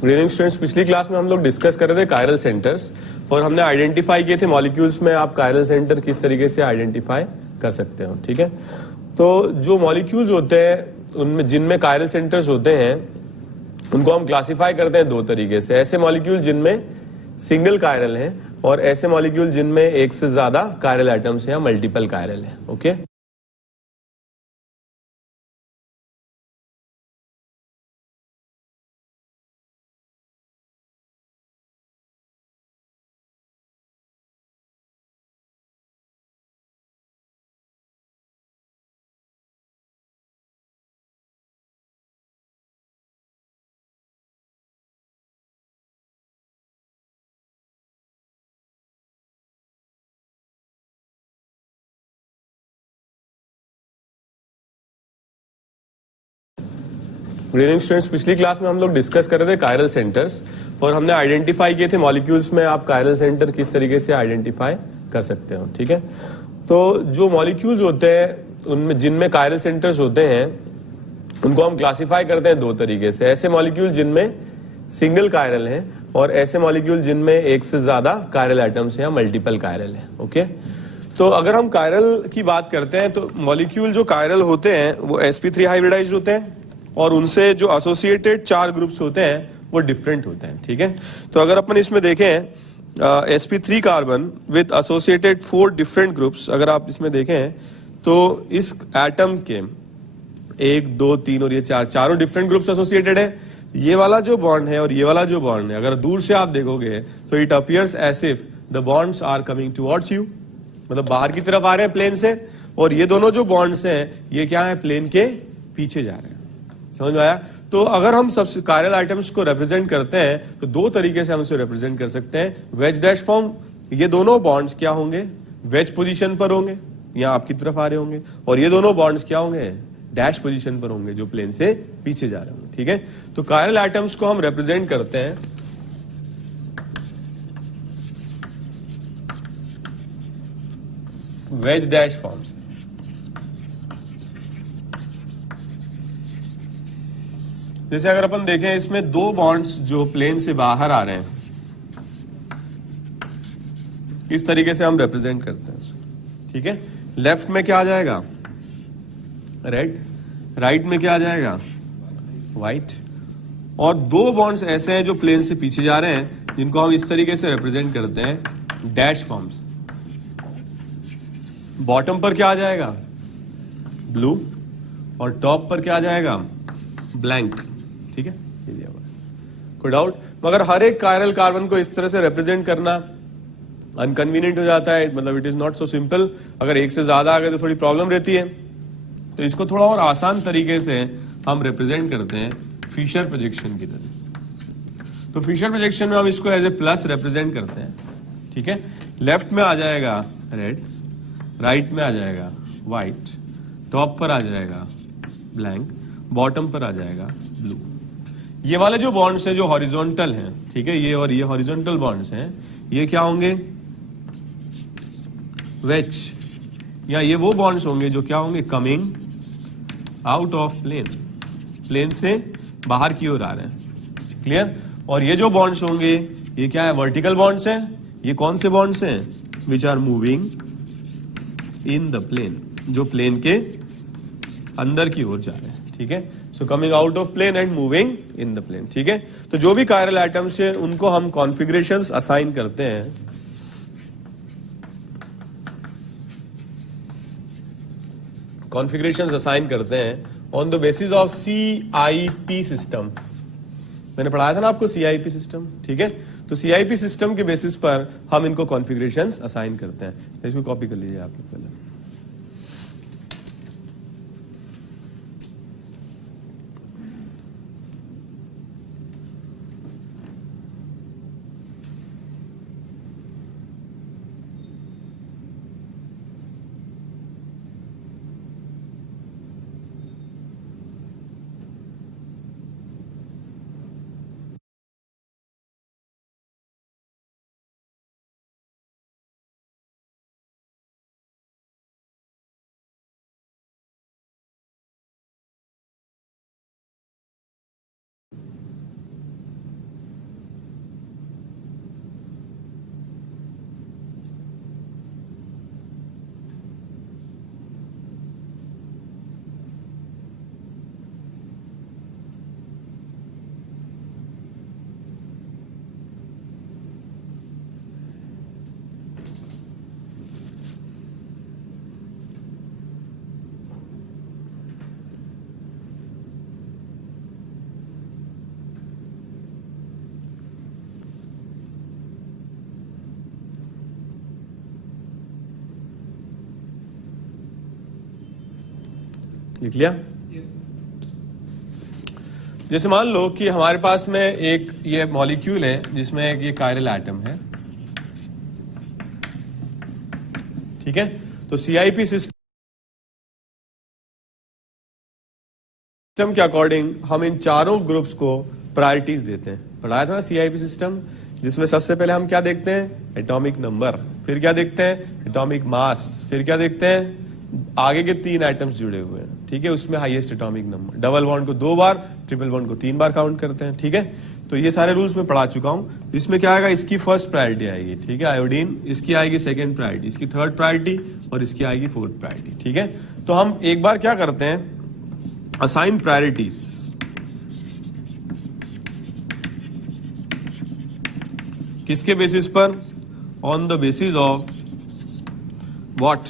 Good evening students, पिछली class में हम लोग डिस्कस कर रहे थे कायरल सेंटर्स और हमने आइडेंटिफाई किए थे मॉलिक्यूल्स में आप कायरल सेंटर किस तरीके से आइडेंटिफाई कर सकते हो। ठीक है, तो जो मॉलिक्यूल्स होते हैं उनमें जिनमें कायरल सेंटर्स होते हैं उनको हम क्लासिफाई करते हैं दो तरीके से। ऐसे मॉलिक्यूल जिनमें सिंगल कायरल है और ऐसे मॉलिक्यूल जिनमें एक से ज्यादा कायरल एटम्स या मल्टीपल कायरल है। ओके, गुड इवनिंग स्टूडेंट्स, पिछली क्लास में हम लोग डिस्कस कर रहे थे कायरल सेंटर्स और हमने आइडेंटिफाई किए थे मॉलिक्यूल्स में आप कायरल सेंटर किस तरीके से आइडेंटिफाई कर सकते हो। ठीक है, तो जो मॉलिक्यूल्स होते हैं उनमें जिनमें कायरल सेंटर्स होते हैं उनको हम क्लासिफाई करते हैं दो तरीके से। ऐसे मॉलिक्यूल जिनमें सिंगल कायरल है और ऐसे मॉलिक्यूल जिनमें एक से ज्यादा कायरल एटम्स या मल्टीपल कायरल है। ओके, तो अगर हम कायरल की बात करते हैं तो मॉलिक्यूल जो कायरल होते हैं वो sp3 हाइब्रिडाइज्ड होते हैं और उनसे जो एसोसिएटेड चार ग्रुप्स होते हैं वो डिफरेंट होते हैं। ठीक है, तो अगर अपन इसमें देखें sp3 carbon with associated 4 different groups, अगर आप इसमें देखें तो इस एटम के 1, 2, 3 और ये चारों डिफरेंट ग्रुप्स एसोसिएटेड है। ये वाला जो बॉन्ड है और ये वाला जो बॉन्ड है, अगर दूर से आप देखोगे तो it appears as if the bonds are coming towards you, मतलब बाहर की तरफ आ रहे हैं प्लेन से, और ये दोनों जो बॉन्ड्स हैं ये क्या है, प्लेन के पीछे जा रहे हैं। समझ में आया? तो अगर हम सब कायरल आइटम्स को रिप्रेजेंट करते हैं तो दो तरीके से हम इसे रिप्रेजेंट कर सकते हैं। वेज डैश फॉर्म, ये दोनों बॉन्ड्स क्या होंगे, वेज पोजीशन पर होंगे, यहाँ आपकी तरफ आ रहे होंगे, और ये दोनों बॉन्ड्स क्या होंगे, डैश पोजीशन पर होंगे, जो प्लेन से पीछे जा रहे होंगे। ठीक है, तो कायरल आइटम्स को हम रिप्रेजेंट करते हैं वेज डैश फॉर्म से। जैसे अगर अपन देखें इसमें दो बॉन्ड्स जो प्लेन से बाहर आ रहे हैं, इस तरीके से हम रिप्रेजेंट करते हैं। ठीक है, लेफ्ट में क्या आ जाएगा, रेड, राइट में क्या आ जाएगा, व्हाइट, और दो बॉन्ड्स ऐसे हैं जो प्लेन से पीछे जा रहे हैं जिनको हम इस तरीके से रिप्रेजेंट करते हैं डैश फॉर्म्स। बॉटम पर क्या आ जाएगा, ब्लू, और टॉप पर क्या आ जाएगा, ब्लैंक। ठीक है, ये दिया हुआ है, कोई डाउट? मगर हर एक कायरल कार्बन को इस तरह से रिप्रेजेंट करना अनकन्वीनियंट हो जाता है, मतलब it is not so simple. अगर एक से ज्यादा आ गए तो थोड़ी प्रॉब्लम रहती है, तो इसको थोड़ा और आसान तरीके से हम रिप्रेजेंट करते हैं फिशर प्रोजेक्शन की तरह। तो फिशर प्रोजेक्शन में हम इसको एज ए प्लस रिप्रेजेंट करते हैं। ठीक है, लेफ्ट में आ जाएगा रेड, राइट में आ जाएगा व्हाइट, टॉप पर आ जाएगा ब्लैंक, बॉटम पर आ जाएगा ब्लू। ये वाले जो बॉन्ड्स हैं जो हॉरिजॉन्टल हैं, ठीक है, ये और ये हॉरिजॉन्टल बॉन्ड्स हैं, ये क्या होंगे, वेज, या ये वो बॉन्ड्स होंगे जो क्या होंगे, coming out of plane, plane से बाहर की ओर आ रहे हैं। क्लियर? और ये जो बॉन्ड्स होंगे ये क्या है, वर्टिकल बॉन्ड्स हैं। ये कौन से बॉन्ड्स हैं, which are moving in the plane, जो प्लेन के अंदर की ओर जा रहे हैं। ठीक है, so coming out of plane and moving in the plane. ठीक है, तो जो भी कायरल एटम्स है उनको हम कॉन्फ़िगरेशंस असाइन करते हैं, कॉन्फ़िगरेशंस असाइन करते हैं on the basis of CIP system. मैंने पढ़ाया था ना आपको CIP सिस्टम। ठीक है, तो CIP सिस्टम के बेसिस पर हम इनको कॉन्फ़िगरेशंस असाइन करते हैं। इसको कॉपी कर लीजिए आप लोग पहले। लिख लिया? जैसे मान लो कि हमारे पास में एक ये मॉलिक्यूल है जिसमें एक ये कायरल एटम है, ठीक है। तो सीआईपी सिस्टम के अकॉर्डिंग हम इन चारों ग्रुप्स को प्रायोरिटीज देते हैं। पढ़ाया था ना सीआईपी सिस्टम, जिसमें सबसे पहले हम क्या देखते हैं? एटॉमिक नंबर, फिर क्या देखते हैं? एटॉमिक मास, फिर क्या देखते हैं? आगे के 3 एटम्स जुड़े हुए हैं, ठीक है, उसमें highest atomic number. Double bond को 2 बार, ट्रिपल बॉन्ड को 3 बार काउंट करते हैं, ठीक है। तो ये सारे रूल्स में पढ़ा चुका हूं। इसमें क्या आएगा? इसकी फर्स्ट प्रायोरिटी आएगी, ठीक है, आयोडीन, इसकी आएगी सेकंड प्रायोरिटी, इसकी थर्ड प्रायोरिटी और इसकी आएगी फोर्थ प्रायोरिटी, ठीक है। तो हम एक बार क्या करते हैं? Assign priorities. किसके बेसिस पर? On the basis of what?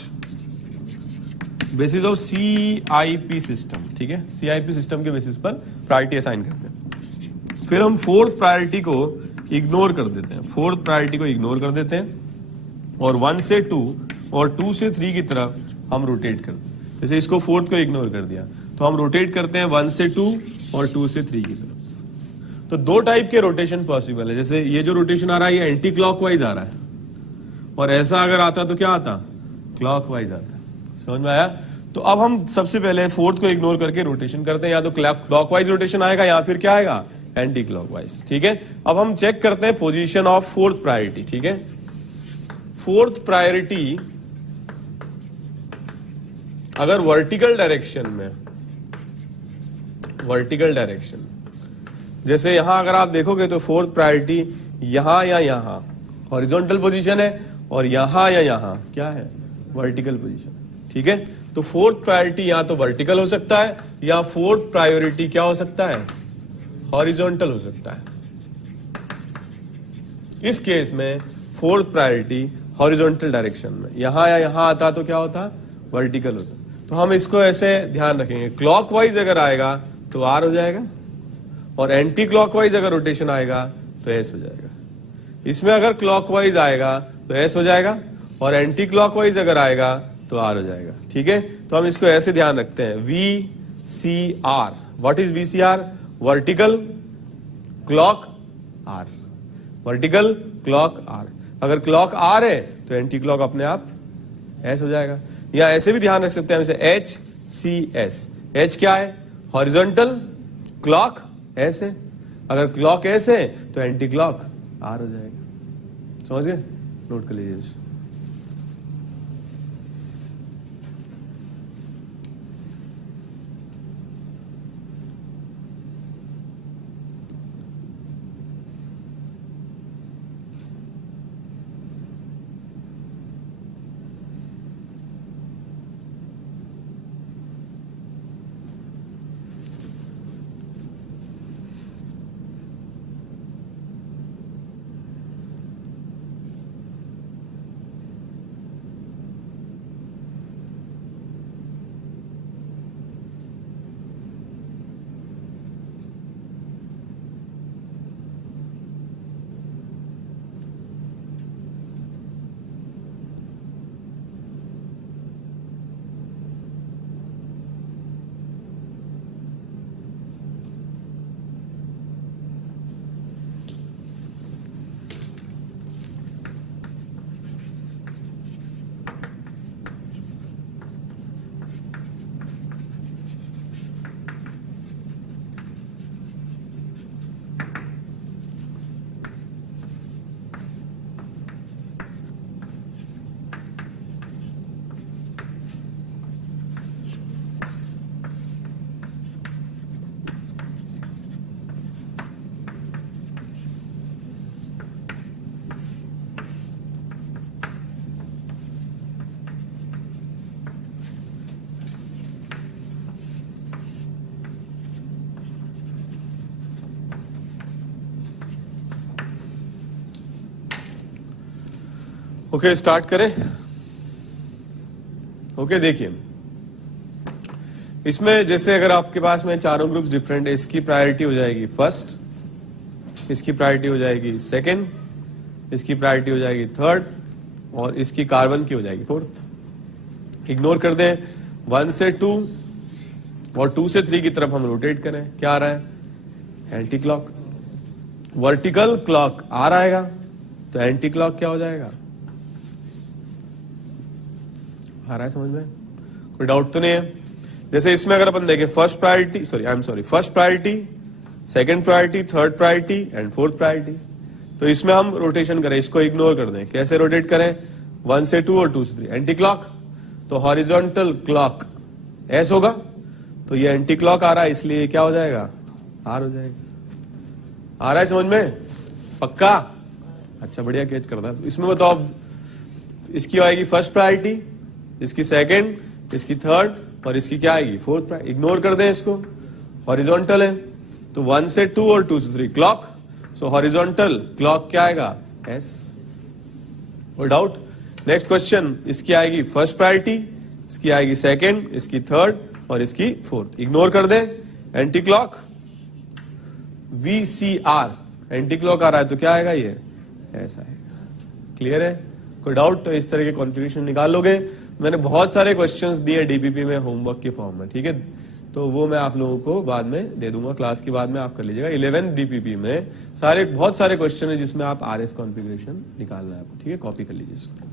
Basis of CIP system, ठीक है। सीआईपी सिस्टम के बेसिस पर प्रायोरिटी असाइन करते हैं। फिर हम फोर्थ प्रायोरिटी को इग्नोर कर देते हैं, फोर्थ प्रायोरिटी को इग्नोर कर देते हैं और 1 से 2 और 2 से 3 की तरफ हम रोटेट करते हैं। जैसे इसको फोर्थ को इग्नोर कर दिया तो हम रोटेट करते हैं 1 से 2 और 2 से 3 की तरफ। तो 2 टाइप के रोटेशन पॉसिबल है। जैसे ये जो रोटेशन आ रहा है ये एंटी क्लॉकवाइज आ रहा है, और ऐसा अगर आता तो क्या आता? क्लॉकवाइज आता। समझ में आया? तो अब हम सबसे पहले फोर्थ को इग्नोर करके रोटेशन करते हैं, या तो क्लॉकवाइज रोटेशन आएगा या फिर क्या आएगा? एंटी क्लॉकवाइज, ठीक है। अब हम चेक करते हैं पोजीशन ऑफ फोर्थ प्रायोरिटी, ठीक है। फोर्थ प्रायोरिटी अगर वर्टिकल डायरेक्शन, जैसे यहां अगर आप देखोगे तो फोर्थ प्रायोरिटी यहां या यहां हॉरिजॉन्टल पोजीशन है, और यहां या यहां क्या है? वर्टिकल पोजीशन, ठीक है। तो फोर्थ प्रायोरिटी या तो वर्टिकल हो सकता है या फोर्थ प्रायोरिटी क्या हो सकता है? हॉरिजॉन्टल हो सकता है। इस केस में फोर्थ प्रायोरिटी हॉरिजॉन्टल डायरेक्शन में यहां या यहां आता तो क्या होता? वर्टिकल होता। तो हम इसको ऐसे ध्यान रखेंगे, क्लॉकवाइज अगर आएगा तो आर हो जाएगा, और एंटी क्लॉकवाइज अगर रोटेशन आएगा तो एस हो जाएगा। इसमें अगर क्लॉकवाइज आएगा तो एस हो जाएगा, और एंटी क्लॉकवाइज अगर आएगा तो आर हो जाएगा, ठीक है। तो हम इसको ऐसे ध्यान रखते हैं, V C R. What is V C R? Vertical clock R, vertical clock R. अगर क्लॉक आर है तो एंटी क्लॉक अपने आप एस हो जाएगा। या ऐसे भी ध्यान रख सकते हैं, जैसे एच सी एस। एच क्या है? हॉरिजॉन्टल, क्लॉक एस है। अगर क्लॉक एस है तो एंटी क्लॉक आर हो जाएगा। समझ गए? नोट कर लीजिए। ओके, स्टार्ट करें। ओके, देखिए इसमें जैसे अगर आपके पास में चारों ग्रुप्स डिफरेंट है, इसकी प्रायोरिटी हो जाएगी फर्स्ट, इसकी प्रायोरिटी हो जाएगी सेकंड, इसकी प्रायोरिटी हो जाएगी थर्ड, और इसकी कार्बन की हो जाएगी फोर्थ। इग्नोर कर दें 1 से 2 और 2 से 3 की तरफ हम रोटेट करें, क्या आ रहा है? Anti clock. Vertical clock R आएगा तो एंटी क्लॉक क्या हो जाएगा? आ रहा है समझ में? कोई डाउट तो नहीं है? जैसे इसमें अगर अपन देखें first priority, first priority, second priority, third priority and fourth priority, तो इसमें हम रोटेशन करें, इसको इग्नोर कर दें। कैसे रोटेट करें? 1 से 2 और 2 से 3। एंटी क्लॉक, तो हॉरिजॉन्टल क्लॉक एस होगा, तो ये एंटी क्लॉक आ रहा है इसलिए क्या हो जाएगा? आर हो जाएगा। आ रहा है समझ में? पक्का? अच्छा बढ़िया कैच करता है। इसमें बताओ, इसकी आएगी फर्स्ट प्रायोरिटी, इसकी सेकंड, इसकी थर्ड और इसकी क्या आएगी? Fourth priority. इग्नोर कर दें इसको, हॉरिजॉन्टल है तो 1 से 2 और 2 से 3 क्लॉक, सो हॉरिजॉन्टल क्लॉक क्या आएगा? एस। और डाउट? नेक्स्ट क्वेश्चन, इसकी आएगी फर्स्ट प्रायोरिटी, इसकी आएगी सेकंड, इसकी थर्ड और इसकी फोर्थ। इग्नोर कर दें anti clock, VCR, anti clock आ रहा है तो क्या आएगा? ये ऐसा आएगा। क्लियर है? कोई डाउट? तो इस तरह के कॉन्फ़िगरेशन निकाल लोगे। मैंने बहुत सारे क्वेश्चंस दिए डीपीपी में होमवर्क के फॉर्म में, ठीक है? तो वो मैं आप लोगों को बाद में दे दूंगा, क्लास के बाद में आप कर लीजिएगा। 11 डीपीपी में बहुत सारे क्वेश्चन है जिसमें आप आरएस कॉन्फ़िगरेशन निकालना है आपको, ठीक है? कॉपी कर लीजिए इसको।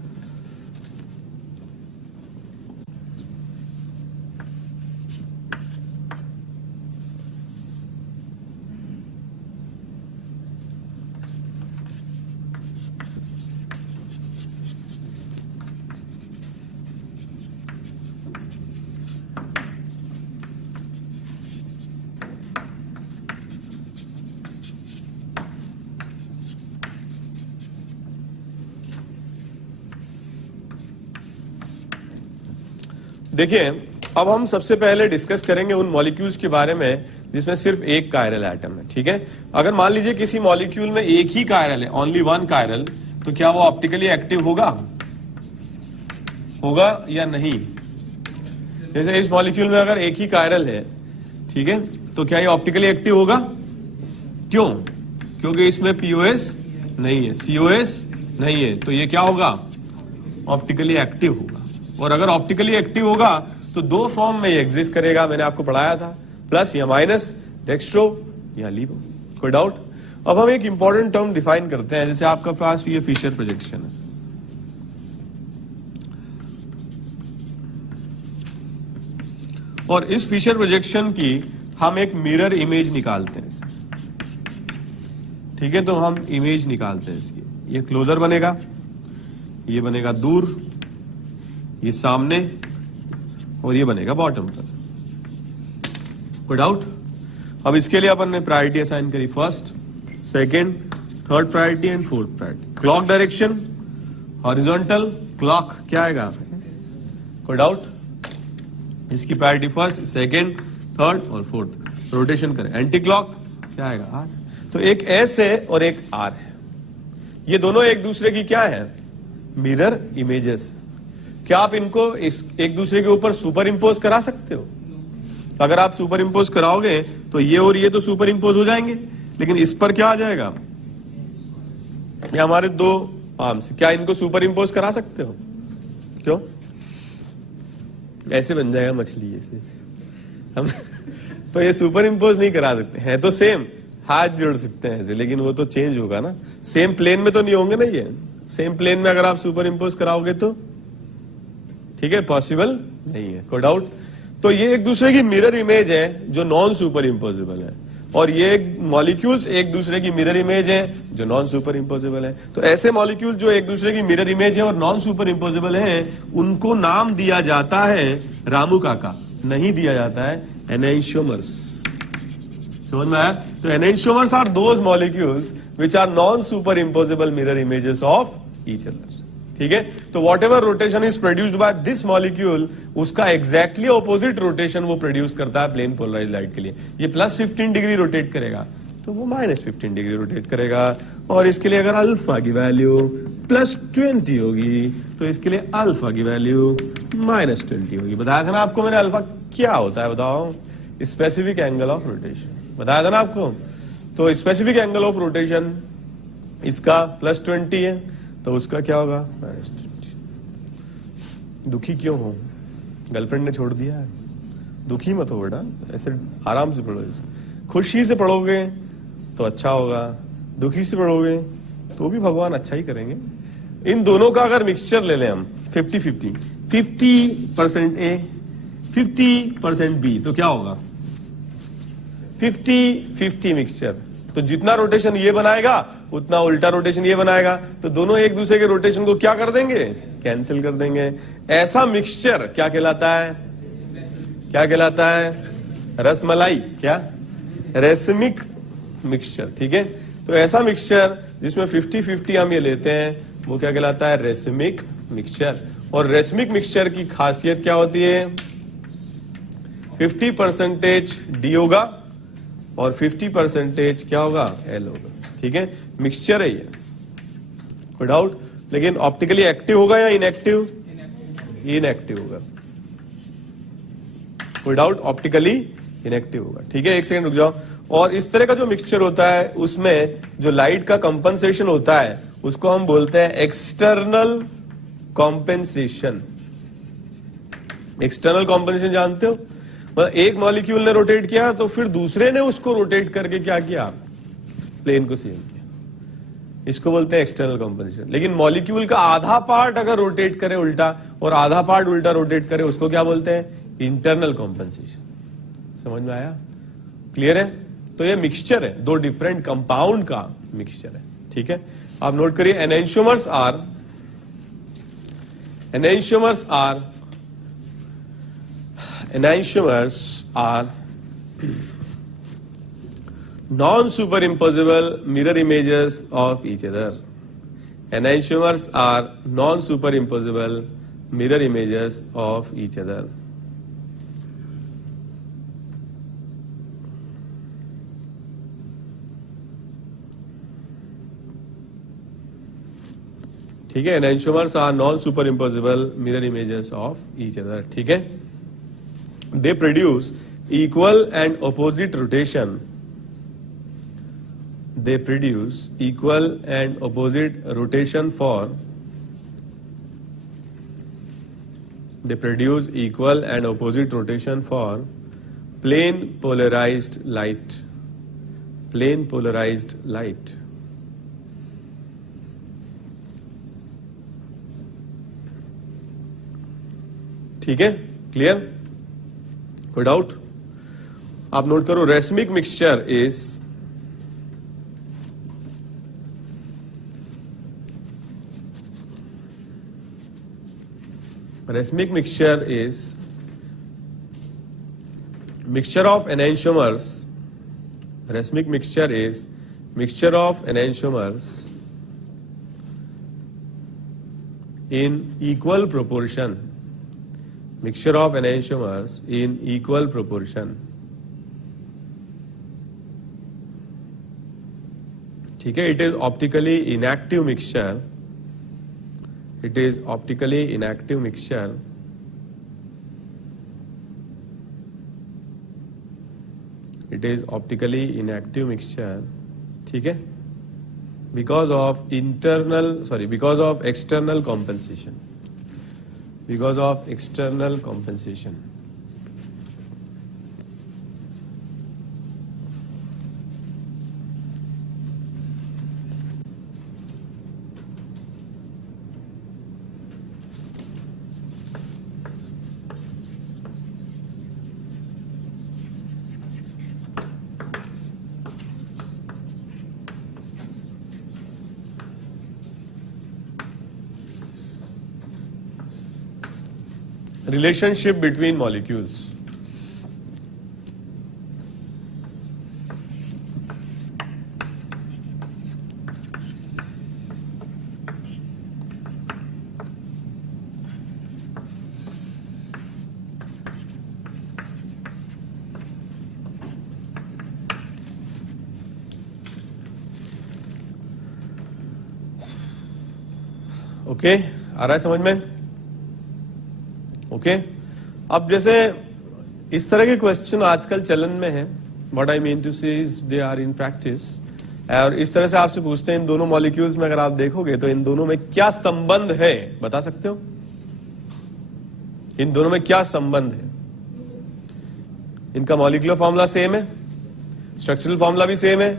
देखिए, अब हम सबसे पहले डिस्कस करेंगे उन मॉलिक्यूल्स के बारे में जिसमें सिर्फ एक कायरल एटम है, ठीक है? अगर मान लीजिए किसी मॉलिक्यूल में एक ही कायरल है, ओनली वन कायरल, तो क्या वो ऑप्टिकली एक्टिव होगा या नहीं? जैसे इस मॉलिक्यूल में अगर एक ही कायरल है, ठीक है, तो क्या ये ऑप्टिकली एक्टिव होगा? क्यों? क्योंकि इसमें पीओएस नहीं है, सीओएस नहीं है, तो ये क्या होगा? ऑप्टिकली एक्टिव होगा। और अगर ऑप्टिकली एक्टिव होगा तो दो फॉर्म में ये एग्जिस्ट करेगा, मैंने आपको पढ़ाया था, प्लस या माइनस, डेक्स्ट्रो या लीवो। कोई डाउट? अब हम एक इंपॉर्टेंट टर्म डिफाइन करते हैं, जैसे आपका पास ये फिशर प्रोजेक्शन है, और इस फिशर प्रोजेक्शन की हम एक मिरर इमेज निकालते हैं, ठीक है? तो हम इमेज निकालते हैं इसकी, ये क्लोजर बनेगा, ये बनेगा दूर, ये सामने, और ये बनेगा बॉटम पर। कोई डाउट? अब इसके लिए अपन ने प्रायोरिटी असाइन करी, first, second, third priority and fourth priority. Clock direction horizontal, clock क्या आएगा? कोई डाउट? इसकी प्रायोरिटी फर्स्ट, सेकंड, थर्ड और फोर्थ। रोटेशन करें, एंटी क्लॉक क्या आएगा? आर। तो एक एस है और एक आर है, ये दोनों एक दूसरे की क्या है? Mirror images. क्या आप इनको एक दूसरे के ऊपर सुपर इंपोज करा सकते हो? अगर आप सुपर इंपोज कराओगे तो ये और ये तो सुपर इंपोज हो जाएंगे, लेकिन इस पर क्या आ जाएगा? ये हमारे दो आर्म्स, क्या इनको सुपर इंपोज करा सकते हो? क्यों? ऐसे बन जाएगा मछली ऐसे हम तो ये सुपर इंपोज नहीं करा सकते हैं, तो सेम हाथ जोड़ सकते हैं ऐसे, लेकिन वो तो चेंज होगा ना, सेम प्लेन में तो नहीं होंगे ना। ये सेम प्लेन में अगर आप सुपर इंपोज कराओगे तो, ठीक है, पॉसिबल नहीं है। कोई डाउट? तो ये एक दूसरे की मिरर इमेज है जो नॉन सुपर इंपोजेबल है, और ये मॉलिक्यूल्स एक दूसरे की मिरर इमेज है जो नॉन सुपर इंपोजेबल है। तो ऐसे मॉलिक्यूल जो एक दूसरे की मिरर इमेज है और नॉन सुपर इंपोजेबल है, उनको नाम दिया जाता है रामू काका, नहीं दिया जाता है एनेंशियोमर्स। समझ में आया? तो enantiomers are those molecules which are non super imposable mirror images of each other, ठीक है? तो what ever rotation is produced by this molecule, उसका एग्जैक्टली ऑपोजिट रोटेशन वो प्रोड्यूस करता है प्लेन पोलराइज्ड लाइट के लिए। ये प्लस 15 डिग्री रोटेट करेगा तो वो माइनस 15 डिग्री रोटेट करेगा, और इसके लिए अगर अल्फा की वैल्यू प्लस 20 होगी तो इसके लिए अल्फा की वैल्यू माइनस 20 होगी। बताया था ना आपको मैंने अल्फा क्या होता है? बताओ, स्पेसिफिक एंगल ऑफ रोटेशन, बताया था ना आपको। तो स्पेसिफिक एंगल ऑफ रोटेशन इसका प्लस 20 है, तो उसका क्या होगा? माइनस 20। दुखी क्यों हो? गर्लफ्रेंड ने छोड़ दिया है? दुखी मत हो बेटा, ऐसे आराम से पढ़ो। खुशी से पढ़ोगे तो अच्छा होगा, दुखी से पढ़ोगे तो भी भगवान अच्छा ही करेंगे। इन दोनों का अगर मिक्सचर ले लें हम 50-50, 50% ए 50% बी, तो क्या होगा 50-50 मिक्सचर। तो जितना रोटेशन ये बनाएगा उतना उल्टा रोटेशन ये बनाएगा, तो दोनों एक दूसरे के रोटेशन को क्या कर देंगे, कैंसिल कर देंगे। ऐसा मिक्सचर क्या कहलाता है, क्या कहलाता है, रसमलाई, क्या रेसमिक मिक्सचर। ठीक है, तो ऐसा मिक्सचर जिसमें 50-50 हम ये लेते हैं वो क्या कहलाता है, रेसमिक मिक्सचर। और रेसमिक मिक्सचर की खासियत क्या होती है, 50% डी होगा और 50% क्या होगा, एल होगा। ठीक है, मिक्सचर है ये, कोई डाउट। लेकिन ऑप्टिकली एक्टिव होगा या इनएक्टिव, इनएक्टिव होगा, कोई डाउट, ऑप्टिकली इनएक्टिव होगा। ठीक है, एक सेकंड रुक जाओ। और इस तरह का जो मिक्सचर होता है उसमें जो लाइट का कंपनसेशन होता है उसको हम बोलते हैं एक्सटर्नल कॉम्पेंसेशन। एक्सटर्नल कॉम्पेंसेशन जानते हो, मतलब एक मॉलिक्यूल ने रोटेट किया तो फिर दूसरे ने उसको रोटेट करके क्या किया, प्लेन को सेम किया, इसको बोलते हैं एक्सटर्नल कॉम्पेंसेशन। लेकिन मॉलिक्यूल का आधा पार्ट अगर रोटेट करे उल्टा और आधा पार्ट उल्टा रोटेट करे उसको क्या बोलते हैं, इंटरनल कॉम्पेंसेशन। समझ में आया, क्लियर है। तो ये मिक्सचर है, दो डिफरेंट कंपाउंड का मिक्सचर है। ठीक है, आप नोट करिए, enantiomers are non-superimposable mirror images of each other. Enantiomers are non-superimposable mirror images of each other. ठीक है, enantiomers are non-superimposable mirror images of each other. ठीक है, they produce equal and opposite rotation. They produce equal and opposite rotation for. They produce equal and opposite rotation for plane polarized light. Plane polarized light. ठीक है, clear, कोई doubt. आप note करो, racemic mixture is racemic mixture is mixture of enantiomers. Racemic mixture is mixture of enantiomers in equal proportion. Mixture of enantiomers in equal proportion. ठीक है, it is optically inactive mixture. It is optically inactive mixture. It is optically inactive mixture. ठीक है, because of external compensation. Because of external compensation. Relationship between molecules. Okay, आ रहा है समझ में? Okay, अब जैसे इस तरह के क्वेश्चन आजकल चलन में है, what I mean to say is they are in practice. और इस तरह से आपसे पूछते हैं इन दोनों मॉलिक्यूल्स में अगर आप देखोगे तो इन दोनों में क्या संबंध है, बता सकते हो? इन दोनों में क्या संबंध है? इनका मॉलिक्यूलर फॉर्मूला सेम है, स्ट्रक्चरल फॉर्मूला भी सेम है,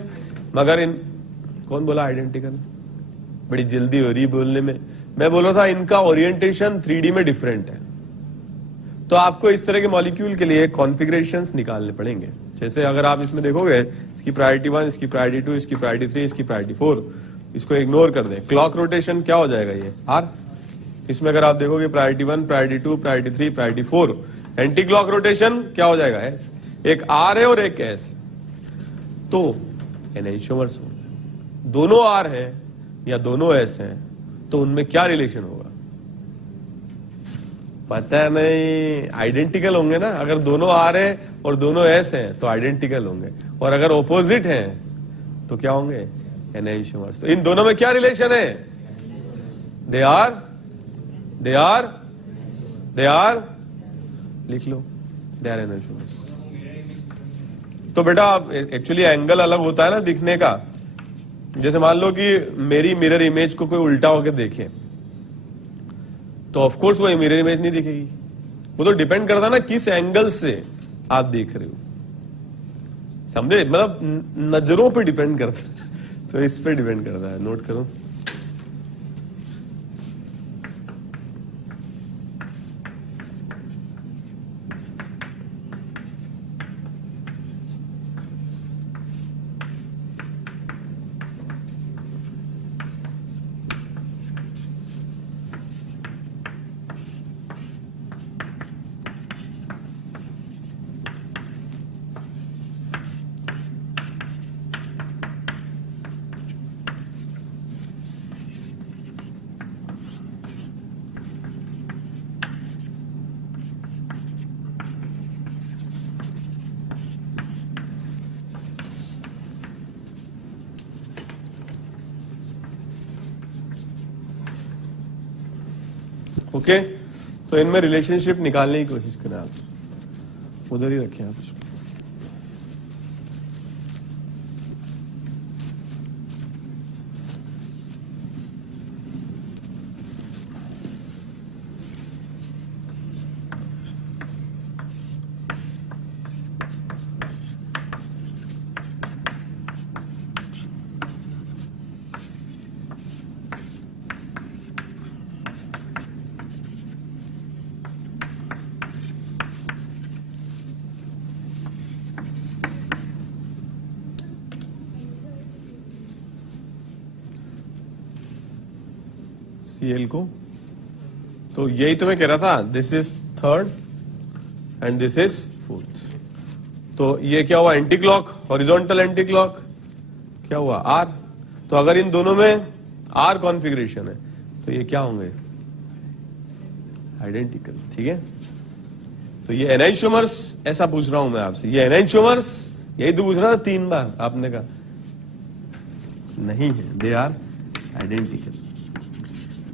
मगर इन कौन बोला आइडेंटिकल? बड़ी जल्दी हो रही बोलने में। मैं बोल रहा था इनका ओरिएंटेशन 3D में डिफरेंट है। तो आपको इस तरह के मॉलिक्यूल के लिए कॉन्फ़िगरेशंस निकालने पड़ेंगे। जैसे अगर आप इसमें देखोगे, इसकी प्रायोरिटी 1, इसकी प्रायोरिटी 2, इसकी प्रायोरिटी 3, इसकी प्रायोरिटी 4, इसको इग्नोर कर दें। क्लॉक रोटेशन क्या हो जाएगा? ये आर। इसमें अगर आप देखोगे priority 1, priority 2, priority 3, priority 4, anti clock rotation क्या हो जाएगा? एस। एक आर है और एक एस, तो एनहाइसोमर्स हो। दोनों आर है या दोनों एस है, तो उनमें क्या रिलेशन होगा? पता नहीं, आइडेंटिकल होंगे ना। अगर दोनों आर है और दोनों एस हैं तो आइडेंटिकल होंगे, और अगर ऑपोजिट हैं तो क्या होंगे? एनहाइसोमर्स। तो इन दोनों में क्या रिलेशन है? दे आर लिख लो, दे आर एनहाइसोमर्स। तो बेटा एक्चुअली एंगल अलग होता है ना दिखने का। जैसे मान लो कि मेरी मिरर इमेज को कोई उल्टा होकर देखे, तो ऑफ कोर्स वो मिरर इमेज नहीं दिखेगी। वो तो डिपेंड करता है ना किस एंगल से आप देख रहे हो, समझे? मतलब नजरों पे डिपेंड करता है, तो इस पे डिपेंड करता है। नोट करो। ओके, तो इनमें रिलेशनशिप निकालने की कोशिश करें आप। उधर ही रखें आप इसको। Cl को, तो यही तो मैं कह रहा था, this is third and this is fourth. तो ये क्या हुआ? Anti clock, horizontal anti clock. क्या हुआ? आर। तो अगर इन दोनों में आर कॉन्फ़िगरेशन है तो ये क्या होंगे? आइडेंटिकल। ठीक है, तो ये एनहाइसोमर्स, ऐसा पूछ रहा हूं मैं आपसे, ये एनहाइसोमर्स, यही तो पूछ रहा था 3 बार, आपने कहा नहीं है, दे आर आइडेंटिकल।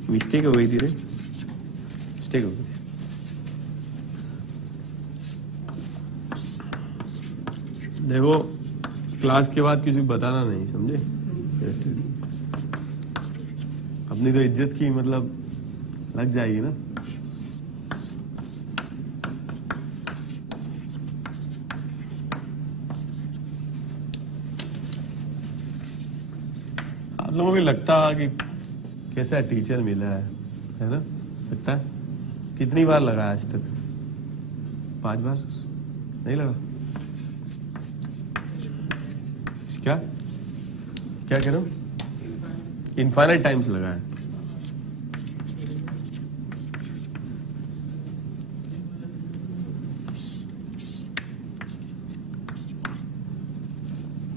मिस्टेक हो गई थी रे, मिस्टेक हो गई थी। देखो, क्लास के बाद किसी को बताना नहीं, समझे? अपनी तो इज्जत की मतलब लग जाएगी ना। आप लोगों को लगता कि कैसा टीचर मिला है ना? लगता है। कितनी बार लगा आज तक? 5 बार? नहीं लगा? क्या क्या कह रहे हो? इनफाइनाइट टाइम्स लगा है।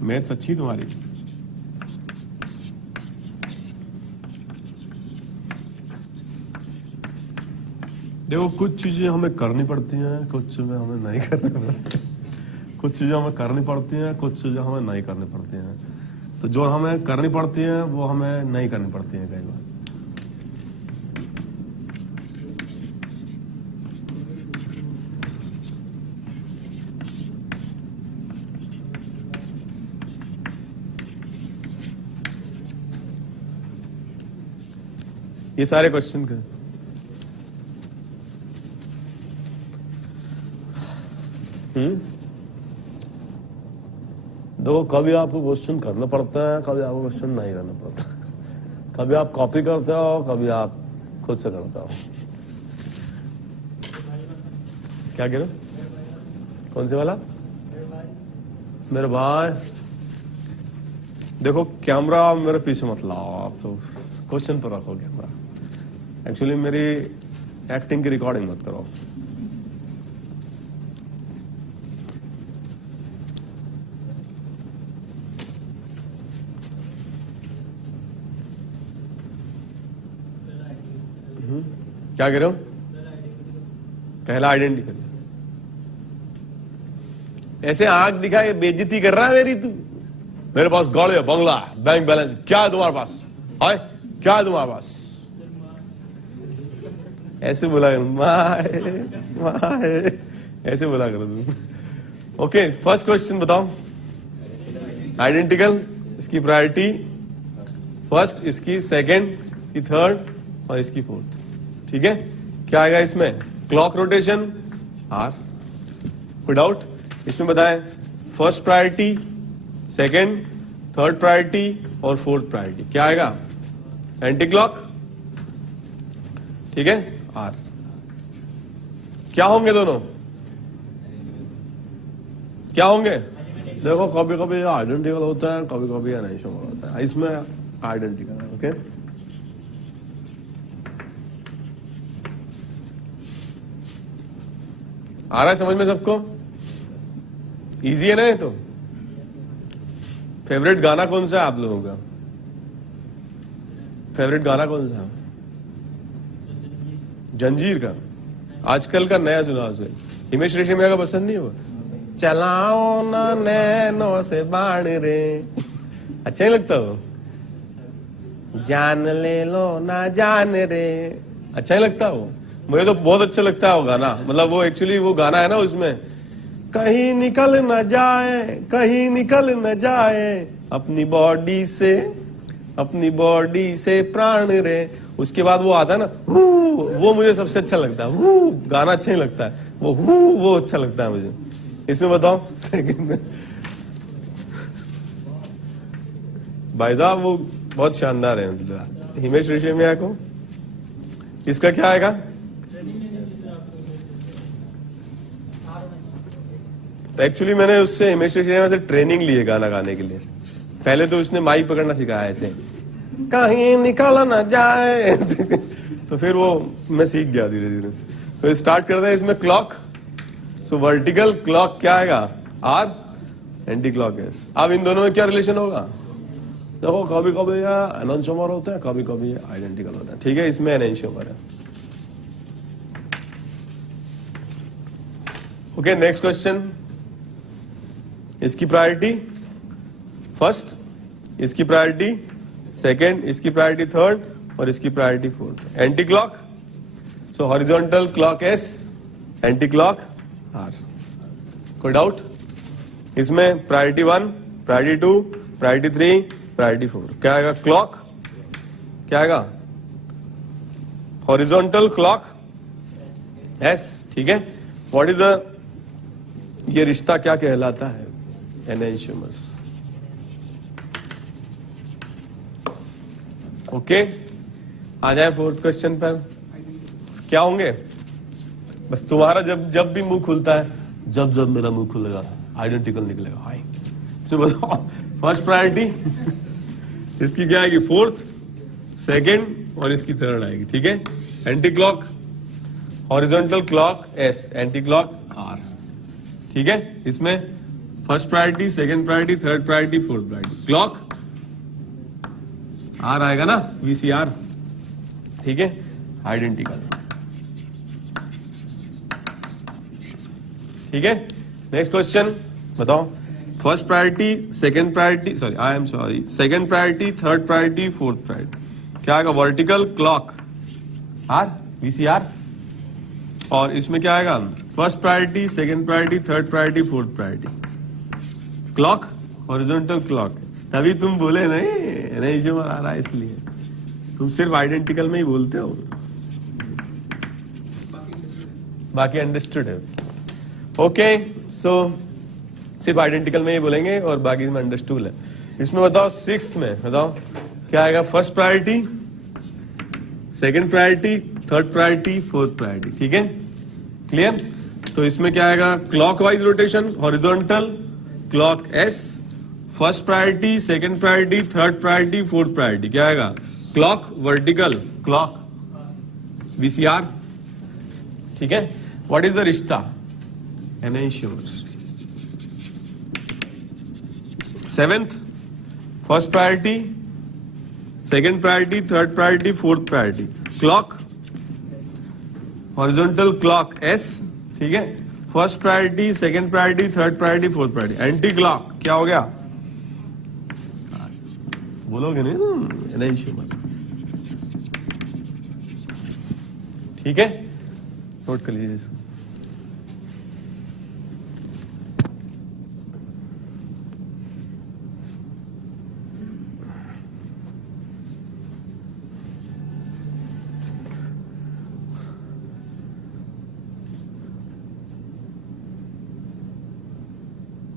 मैथ्स अच्छी तुम्हारी। देखो, कुछ चीजें हमें करनी पड़ती हैं, कुछ चीजें हमें नहीं करनी पड़ती। कुछ चीजें हमें करनी पड़ती हैं, कुछ चीजें हमें नहीं करनी पड़ती हैं। तो जो हमें करनी पड़ती हैं वो हमें नहीं करनी पड़ती हैं कई बार। ये सारे क्वेश्चन का देखो कभी आपको क्वेश्चन करना पड़ता है, कभी आपको क्वेश्चन नहीं करना पड़ता, कभी आप कॉपी करते हो, कभी आप खुद से करते हो। क्या कह रहे हो? कौन से वाला? मेरे भाई देखो कैमरा मेरे पीछे मत लाओ आप, तो क्वेश्चन पर रखो कैमरा। एक्चुअली मेरी एक्टिंग की रिकॉर्डिंग मत करो। क्या कह रहे हो? पहला आइडेंटिकल। ऐसे आंख दिखाए बेइज्जती कर रहा है मेरी तू। मेरे पास गाड़ी है, बंगला है, बैंक बैलेंस, क्या है तुम्हारे पास? हाय क्या है तुम्हारे पास? ऐसे बोला कर, माए ऐसे बोला करो तुम। ओके, फर्स्ट क्वेश्चन बताओ। आइडेंटिकल, इसकी प्रायोरिटी फर्स्ट, इसकी सेकंड, इसकी थर्ड और इसकी फोर्थ। ठीक है, क्या आएगा इसमें? Clock rotation R. कोई डाउट? इसमें बताएं first priority, second, third priority और फोर्थ प्रायोरिटी। क्या आएगा? Anti clock. ठीक है, आर। क्या होंगे दोनों? क्या होंगे? देखो कभी कभी आइडेंटिकल होता है, कभी कभी एनाइसोमर होता है। इसमें आइडेंटिकल है। ओके, आ रहा है समझ में सबको? इजी है ना ये तो? फेवरेट गाना कौन सा है आप लोगों का? फेवरेट गाना कौन सा है? जंजीर का? आजकल का नया सुना उसे। हिमेश रेशमिया का पसंद नहीं हुआ? चलाओ ना नैनो से बाण रे, अच्छा नहीं लगता वो? जान ले लो ना जान रे, अच्छा नहीं लगता वो? मुझे तो बहुत अच्छा लगता है वो गाना। मतलब वो एक्चुअली वो गाना है ना, उसमें कहीं निकल न जाए, कहीं निकल न जाए अपनी बॉडी से प्राण रे। उसके बाद वो आता है ना हू, वो मुझे सबसे अच्छा लगता है। हू गाना अच्छा नहीं लगता है, वो अच्छा लगता है मुझे। इसमें बताओ सेकंड में। भाई साहब वो बहुत शानदार है हिमेश रेशमिया को। इसका क्या आएगा? तो एक्चुअली मैंने उससे हिमेश रेशमिया से ट्रेनिंग ली है गाना गाने के लिए। पहले तो उसने माइक पकड़ना सिखाया ऐसे, कहीं निकल ना जाए तो फिर वो मैं सीख गया धीरे धीरे। तो स्टार्ट करते हैं इसमें क्लॉक। सो वर्टिकल क्लॉक क्या आएगा? R, anti clock S. अब इन दोनों में क्या रिलेशन होगा? देखो कभी कभी एनाइसोमर होता है, कभी कभी आइडेंटिकल होता है। ठीक है, इसमें एनाइसोमर है। Okay, next question. इसकी प्रायोरिटी फर्स्ट, इसकी प्रायोरिटी सेकंड, इसकी प्रायोरिटी थर्ड और इसकी priority fourth. Anti clock, so horizontal clock S, anti clock R. कोई डाउट? इसमें प्रायोरिटी 1, प्रायोरिटी 2, प्रायोरिटी 3, प्रायोरिटी 4। क्या आएगा? क्लॉक क्या आएगा? Horizontal clock S. ठीक है, व्हाट इज द, ये रिश्ता क्या कहलाता है? एनाइसोमर्स। ओके, आ जाए फोर्थ क्वेश्चन पर। क्या होंगे? बस तुम्हारा जब भी मुंह खुलता है, जब मेरा मुंह खुलेगा आइडेंटिकल निकलेगा। हाय, इसमें बताओ फर्स्ट प्रायोरिटी इसकी क्या आएगी? फोर्थ, सेकंड और इसकी थर्ड आएगी। ठीक है, anti clock horizontal clock S, anti clock R. ठीक है, इसमें first priority, second priority, third priority, fourth priority. Clock R आएगा ना, वीसीआर। ठीक है, आइडेंटिकल। ठीक है, नेक्स्ट क्वेश्चन बताओ। First priority, second priority, second priority, third priority, fourth priority. क्या आएगा? Vertical clock R, VCR. और इसमें क्या आएगा? First priority, second priority, third priority, fourth priority. Clock horizontal clock. तभी तुम बोले नहीं जो आ रहा है, इसलिए तुम सिर्फ आइडेंटिकल में ही बोलते हो, बाकी अंडरस्टूड है। ओके, सो सिर्फ आइडेंटिकल में ये बोलेंगे और बाकी में अंडरस्टूड है। इसमें बताओ सिक्स्थ में बताओ क्या आएगा? First priority, second priority, third priority, fourth priority. ठीक है, क्लियर? तो इसमें क्या आएगा? Clockwise rotation, horizontal, clock S, first priority, second priority, third priority, fourth priority. क्या आएगा? Clock vertical, clock VCR। ठीक है, व्हाट इज द रिश्ता? एनएंशियोस। Seventh, first priority, second priority, third priority, fourth priority, clock horizontal, clock S. ठीक है, first priority, second priority, third priority, fourth priority. Anti clock क्या हो गया? बोलोगे नहीं? एनएंशियोस। ठीक है, नोट कर लीजिए इसको।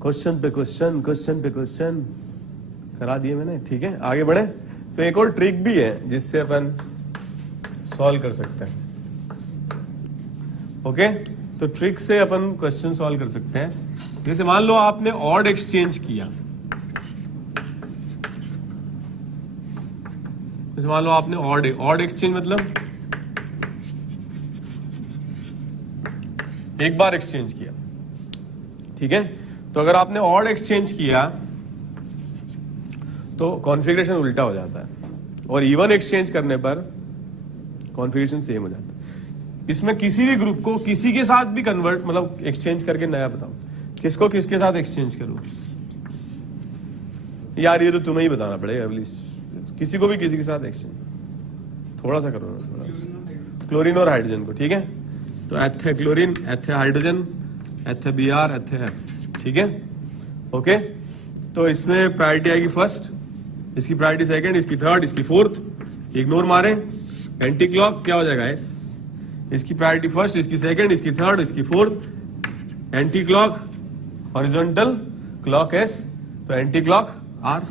क्वेश्चन पे क्वेश्चन, क्वेश्चन पे क्वेश्चन करा दिए मैंने। ठीक है, आगे बढ़े। तो एक और ट्रिक भी है जिससे अपन सॉल्व कर सकते हैं। ओके, तो ट्रिक से अपन क्वेश्चन सॉल्व कर सकते हैं। जैसे मान लो आपने ऑड एक्सचेंज किया, जैसे मान लो आपने ऑड एक्सचेंज मतलब एक बार एक्सचेंज किया। ठीक है, तो अगर आपने ऑड एक्सचेंज किया तो कॉन्फ़िगरेशन उल्टा हो जाता है, और इवन एक्सचेंज करने पर कॉन्फ़िगरेशन सेम हो जाता है। इसमें किसी भी ग्रुप को किसी के साथ भी कन्वर्ट मतलब एक्सचेंज करके नया बताओ, किसको किसके साथ एक्सचेंज करूं? यार ये तो तुम्हें ही बताना पड़ेगा प्लीज। किसी को भी किसी के साथ एक्सचेंज थोड़ा सा करो ना, थोड़ा क्लोरीन और हाइड्रोजन को। ठीक है, तो एथे क्लोरीन, एथे हाइड्रोजन, एथे Br, एथे F। ठीक है, ओके। तो इसमें प्रायोरिटी आएगी फर्स्ट, इसकी प्रायोरिटी सेकंड, इसकी थर्ड, इसकी फोर्थ। इग्नोर मारे, एंटी क्लॉक क्या हो जाएगा? एस। इसकी प्रायोरिटी फर्स्ट, इसकी सेकंड, इसकी थर्ड, इसकी fourth. Anti clock horizontal, clock S, तो एंटी क्लॉक आर।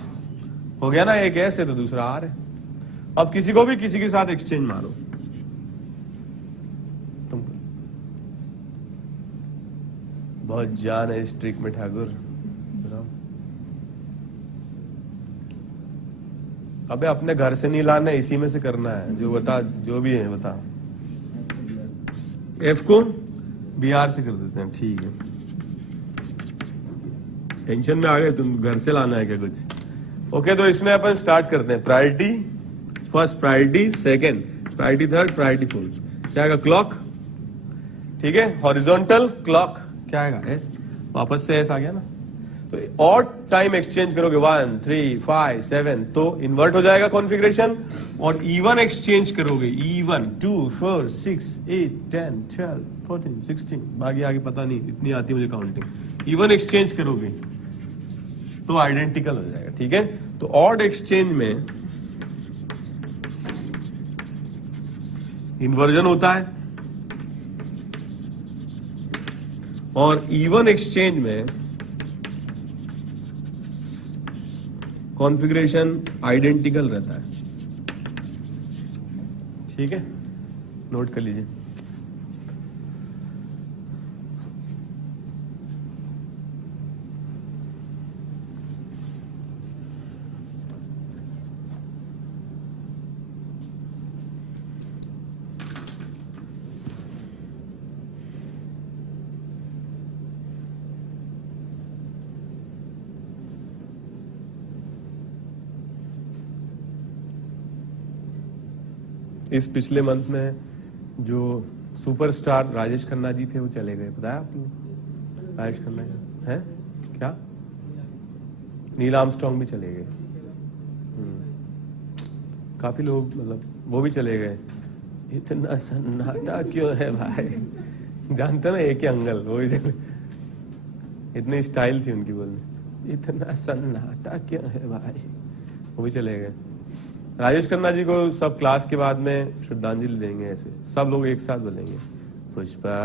हो गया ना, एक एस है तो दूसरा आर है। अब किसी को भी किसी के साथ एक्सचेंज मारो तुम। बहुत जान है इस ट्रिक में ठाकुर। अबे अपने घर से नहीं लाना है, इसी में से करना है। जो बता, जो भी है बता। एफ को Br से कर देते हैं। ठीक है, टेंशन में आ गए तुम, घर से लाना है क्या कुछ? ओके, तो इसमें अपन स्टार्ट करते हैं। Priority first, priority second, priority third, priority fourth. क्या आएगा? क्लॉक। ठीक है, हॉरिजॉन्टल क्लॉक क्या आएगा? एस। वापस से एस आ गया ना। तो ऑड टाइम एक्सचेंज करोगे 1, 3, 5, 7 तो इन्वर्ट हो जाएगा कॉन्फ़िगरेशन। और इवन एक्सचेंज करोगे E1, 2, 4, 6, 8, 10, 12, 14, 16, बाकी आगे पता नहीं, इतनी आती मुझे काउंटिंग। इवन एक्सचेंज करोगे तो आइडेंटिकल हो जाएगा। ठीक है, तो ऑड एक्सचेंज में इन्वर्जन होता है और इवन एक्सचेंज में कॉन्फ़िगरेशन आइडेंटिकल रहता है। ठीक है, नोट कर लीजिए। इस पिछले मंथ में जो सुपरस्टार राजेश खन्ना जी थे वो चले गए, बताया आपने? राजेश खन्ना है क्या? नील आर्मस्ट्रांग भी चले गए। काफी लोग मतलब वो भी चले गए। इतना सन्नाटा क्यों है भाई? जानते ना, एक ही अंगल वो भी चले। इतनी स्टाइल थी उनकी बोलने, इतना सन्नाटा क्यों है भाई, वो भी चले गए। राजेश खन्ना जी को सब क्लास के बाद में श्रद्धांजलि देंगे, ऐसे सब लोग एक साथ बोलेंगे, पुष्पा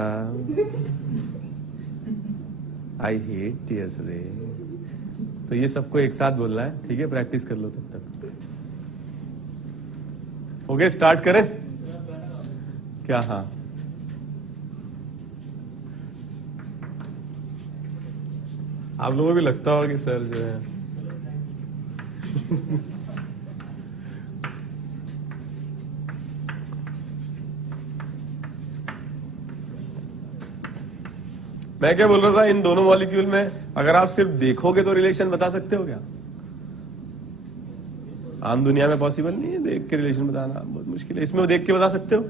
आई हेट टीयर्स रे। तो ये सबको एक साथ बोलना है, ठीक है? प्रैक्टिस कर लो तब तक। ओके, स्टार्ट करें क्या? हाँ, आप लोगों को भी लगता होगा कि सर जो है मैं क्या बोल रहा था, इन दोनों मॉलिक्यूल में अगर आप सिर्फ देखोगे तो रिलेशन बता सकते हो क्या? आम दुनिया में पॉसिबल नहीं है, देख के रिलेशन बताना बहुत मुश्किल है। इसमें देख के बता सकते हो?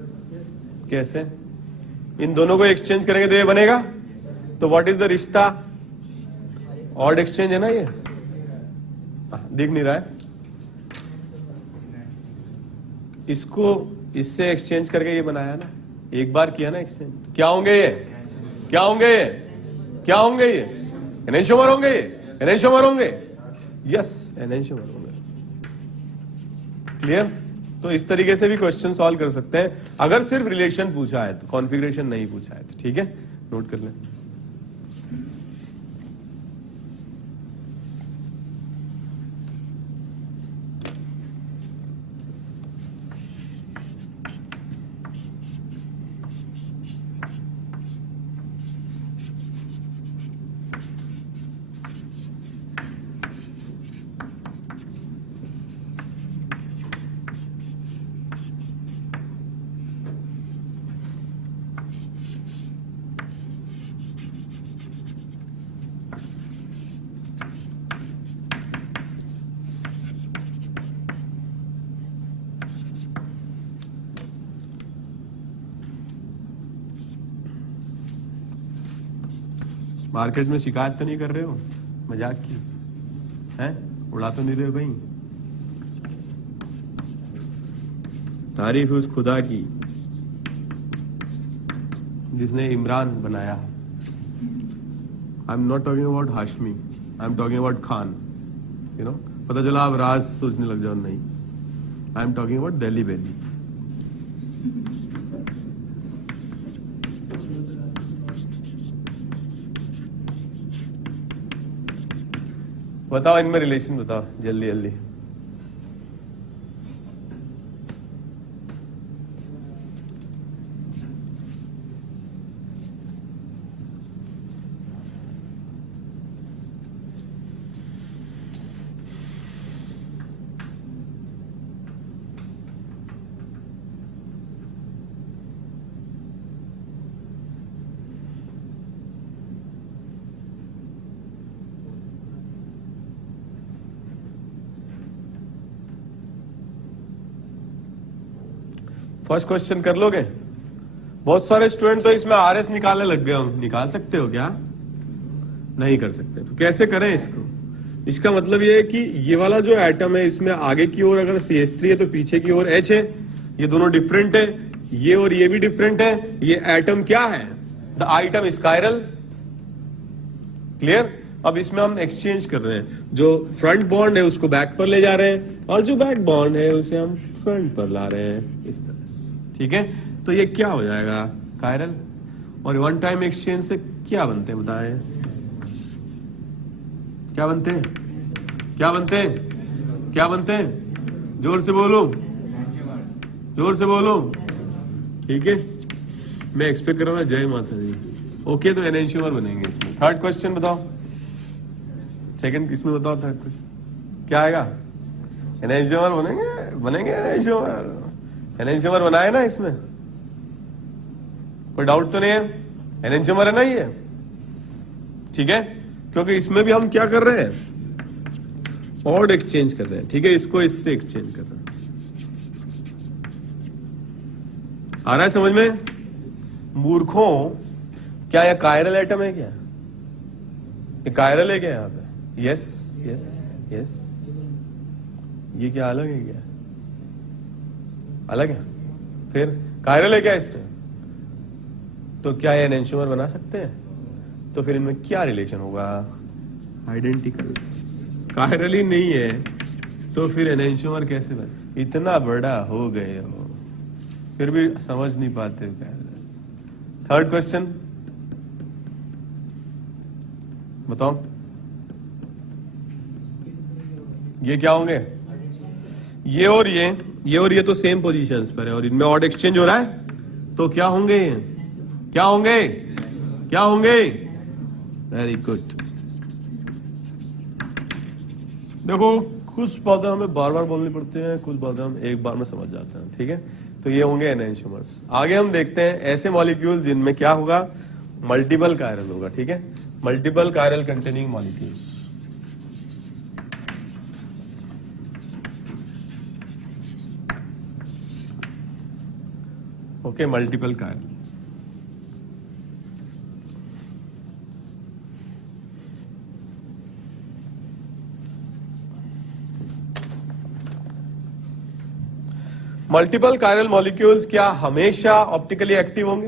कैसे? इन दोनों को एक्सचेंज करेंगे तो ये बनेगा। तो व्हाट इज द रिश्ता? ऑड एक्सचेंज है ना ये? दिख नहीं रहा है इसको, इससे एक्सचेंज करके ये बनाया ना, एक बार किया ना एक्सचेंज। क्या होंगे ये? क्या होंगे ये? क्या होंगे ये? एनेंशियोमर होंगे ये? एनेंशियोमर होंगे? यस, एनेंशियोमर होंगे। क्लियर? तो इस तरीके से भी क्वेश्चन सॉल्व कर सकते हैं अगर सिर्फ रिलेशन पूछा है तो, कॉन्फ़िगरेशन नहीं पूछा है तो। ठीक है, नोट कर लें। मार्केट में शिकायत तो नहीं कर रहे हो मजाक की? हैं? उड़ा तो नहीं रहे हो कहीं? तारीफ उस खुदा की जिसने इमरान बनाया। I am not talking about Hashmi, I am talking about Khan. You know, पता चला आप राज सोचने लग जाओ। नहीं, I am talking about Delhi valley. बताओ इनमें रिलेशन बताओ जल्दी जल्दी। फर्स्ट क्वेश्चन कर लोगे? बहुत सारे स्टूडेंट तो इसमें आरएस निकालने लग गए हो। निकाल सकते हो क्या? नहीं कर सकते। तो कैसे करें इसको? इसका मतलब ये है कि ये वाला जो एटम है इसमें आगे की ओर अगर CH3 है तो पीछे की ओर H है। ये दोनों डिफरेंट है, ये और ये भी डिफरेंट है। ये एटम क्या है? The item chiral. क्लियर? अब इसमें हम एक्सचेंज कर रहे हैं। जो फ्रंट बॉन्ड है उसको बैक पर ले जा रहे हैं और जो बैक बॉन्ड है उसे हम फ्रंट पर ला रहे हैं, इस तरह से। ठीक है, तो ये क्या हो जाएगा? कायरल। और वन टाइम एक्सचेंज से क्या बनते हैं बताएं? क्या बनते हैं? क्या बनते हैं? क्या बनते हैं? जोर से बोलो, जोर से बोलो। ठीक है, मैं एक्सपेक्ट कर रहा था जय माता दी। ओके, तो एनेंशियोमर बनेंगे इसमें। थर्ड क्वेश्चन बताओ, सेकंड इसमें बताओ। थर्ड क्वेश्चन क्या आएगा? एनेंशियोमर बनेंगे, बनेंगे एनेंशियोमर। एनेंशियोमर बनाए ना इसमें, कोई डाउट तो नहीं है? एनेंशियोमर है ना ये? ठीक है, क्योंकि इसमें भी हम क्या कर रहे हैं? ऑड एक्सचेंज कर रहे हैं। ठीक है, इसको इससे एक्सचेंज कर रहे हैं। आ रहा है समझ में? मूर्खों, क्या यह कायरल एटम है क्या? ये कायरल है क्या यहां पे? Yes yes yes. ये क्या अलग है क्या? अलग है। फिर कायरल है क्या इसमें? तो क्या ये एनेंशियोमर बना सकते हैं? तो फिर इनमें क्या रिलेशन होगा? आइडेंटिकल। कायरल ही नहीं है तो फिर एनेंशियोमर कैसे बने? इतना बड़ा हो गए हो फिर भी समझ नहीं पाते हो कायरल। थर्ड क्वेश्चन, बताओ ये क्या होंगे? ये और ये तो सेम पोजीशंस पर है और इनमें ऑड एक्सचेंज हो रहा है, तो क्या होंगे? क्या होंगे? क्या होंगे? Very good. देखो कुछ बातें हमें बार बार बोलनी पड़ती हैं, कुछ बातें हम एक बार में समझ जाते हैं, ठीक है? तो ये होंगे एनेंशियोमर्स। आगे हम देखते हैं ऐसे मॉलिक्यूल जिनमें क्या होगा? मल्टीपल कायरल होगा, ठीक है? Multiple chiral containing molecules. Okay, multiple chiral. Multiple chiral molecules क्या हमेशा ऑप्टिकली एक्टिव होंगे?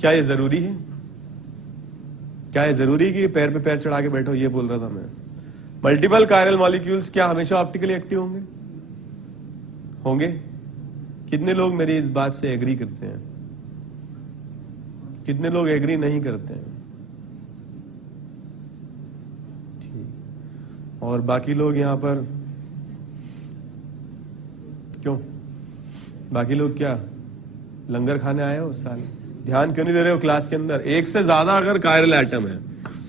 क्या ये जरूरी है? क्या ये जरूरी है कि पैर पे पैर चढ़ा के बैठो? ये बोल रहा था मैं। मल्टीपल कायरल मॉलिक्यूल्स क्या हमेशा ऑप्टिकली एक्टिव होंगे? होंगे? कितने लोग मेरी इस बात से एग्री करते हैं? कितने लोग एग्री नहीं करते हैं? ठीक। और बाकी लोग यहां पर क्यों? बाकी लोग क्या लंगर खाने आए हो? साल ध्यान क्यों नहीं दे रहे हो क्लास के अंदर? एक से ज्यादा अगर कायरल एटम है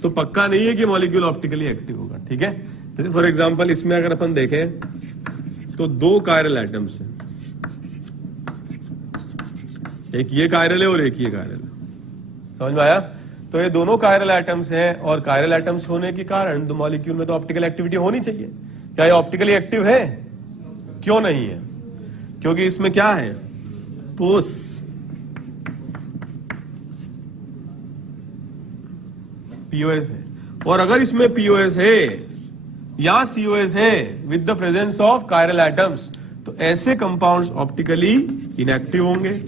तो पक्का नहीं है कि मॉलिक्यूल ऑप्टिकली एक्टिव होगा, ठीक है? जैसे फॉर एग्जांपल इसमें अगर अपन देखें तो 2 कायरल एटम्स हैं, एक ये कायरल है और एक ये कायरल है। समझ में आया? तो ये दोनों कायरल एटम्स हैं और कायरल एटम्स होने के कारण तो मॉलिक्यूल में तो ऑप्टिकल एक्टिविटी होनी चाहिए। क्या ये ऑप्टिकली एक्टिव है? क्यों नहीं है? क्योंकि इसमें क्या है? पोस पीओएस है, और अगर इसमें पीओएस है या सीओएस है with the presence of chiral atoms तो ऐसे कंपाउंड्स ऑप्टिकली इनएक्टिव होंगे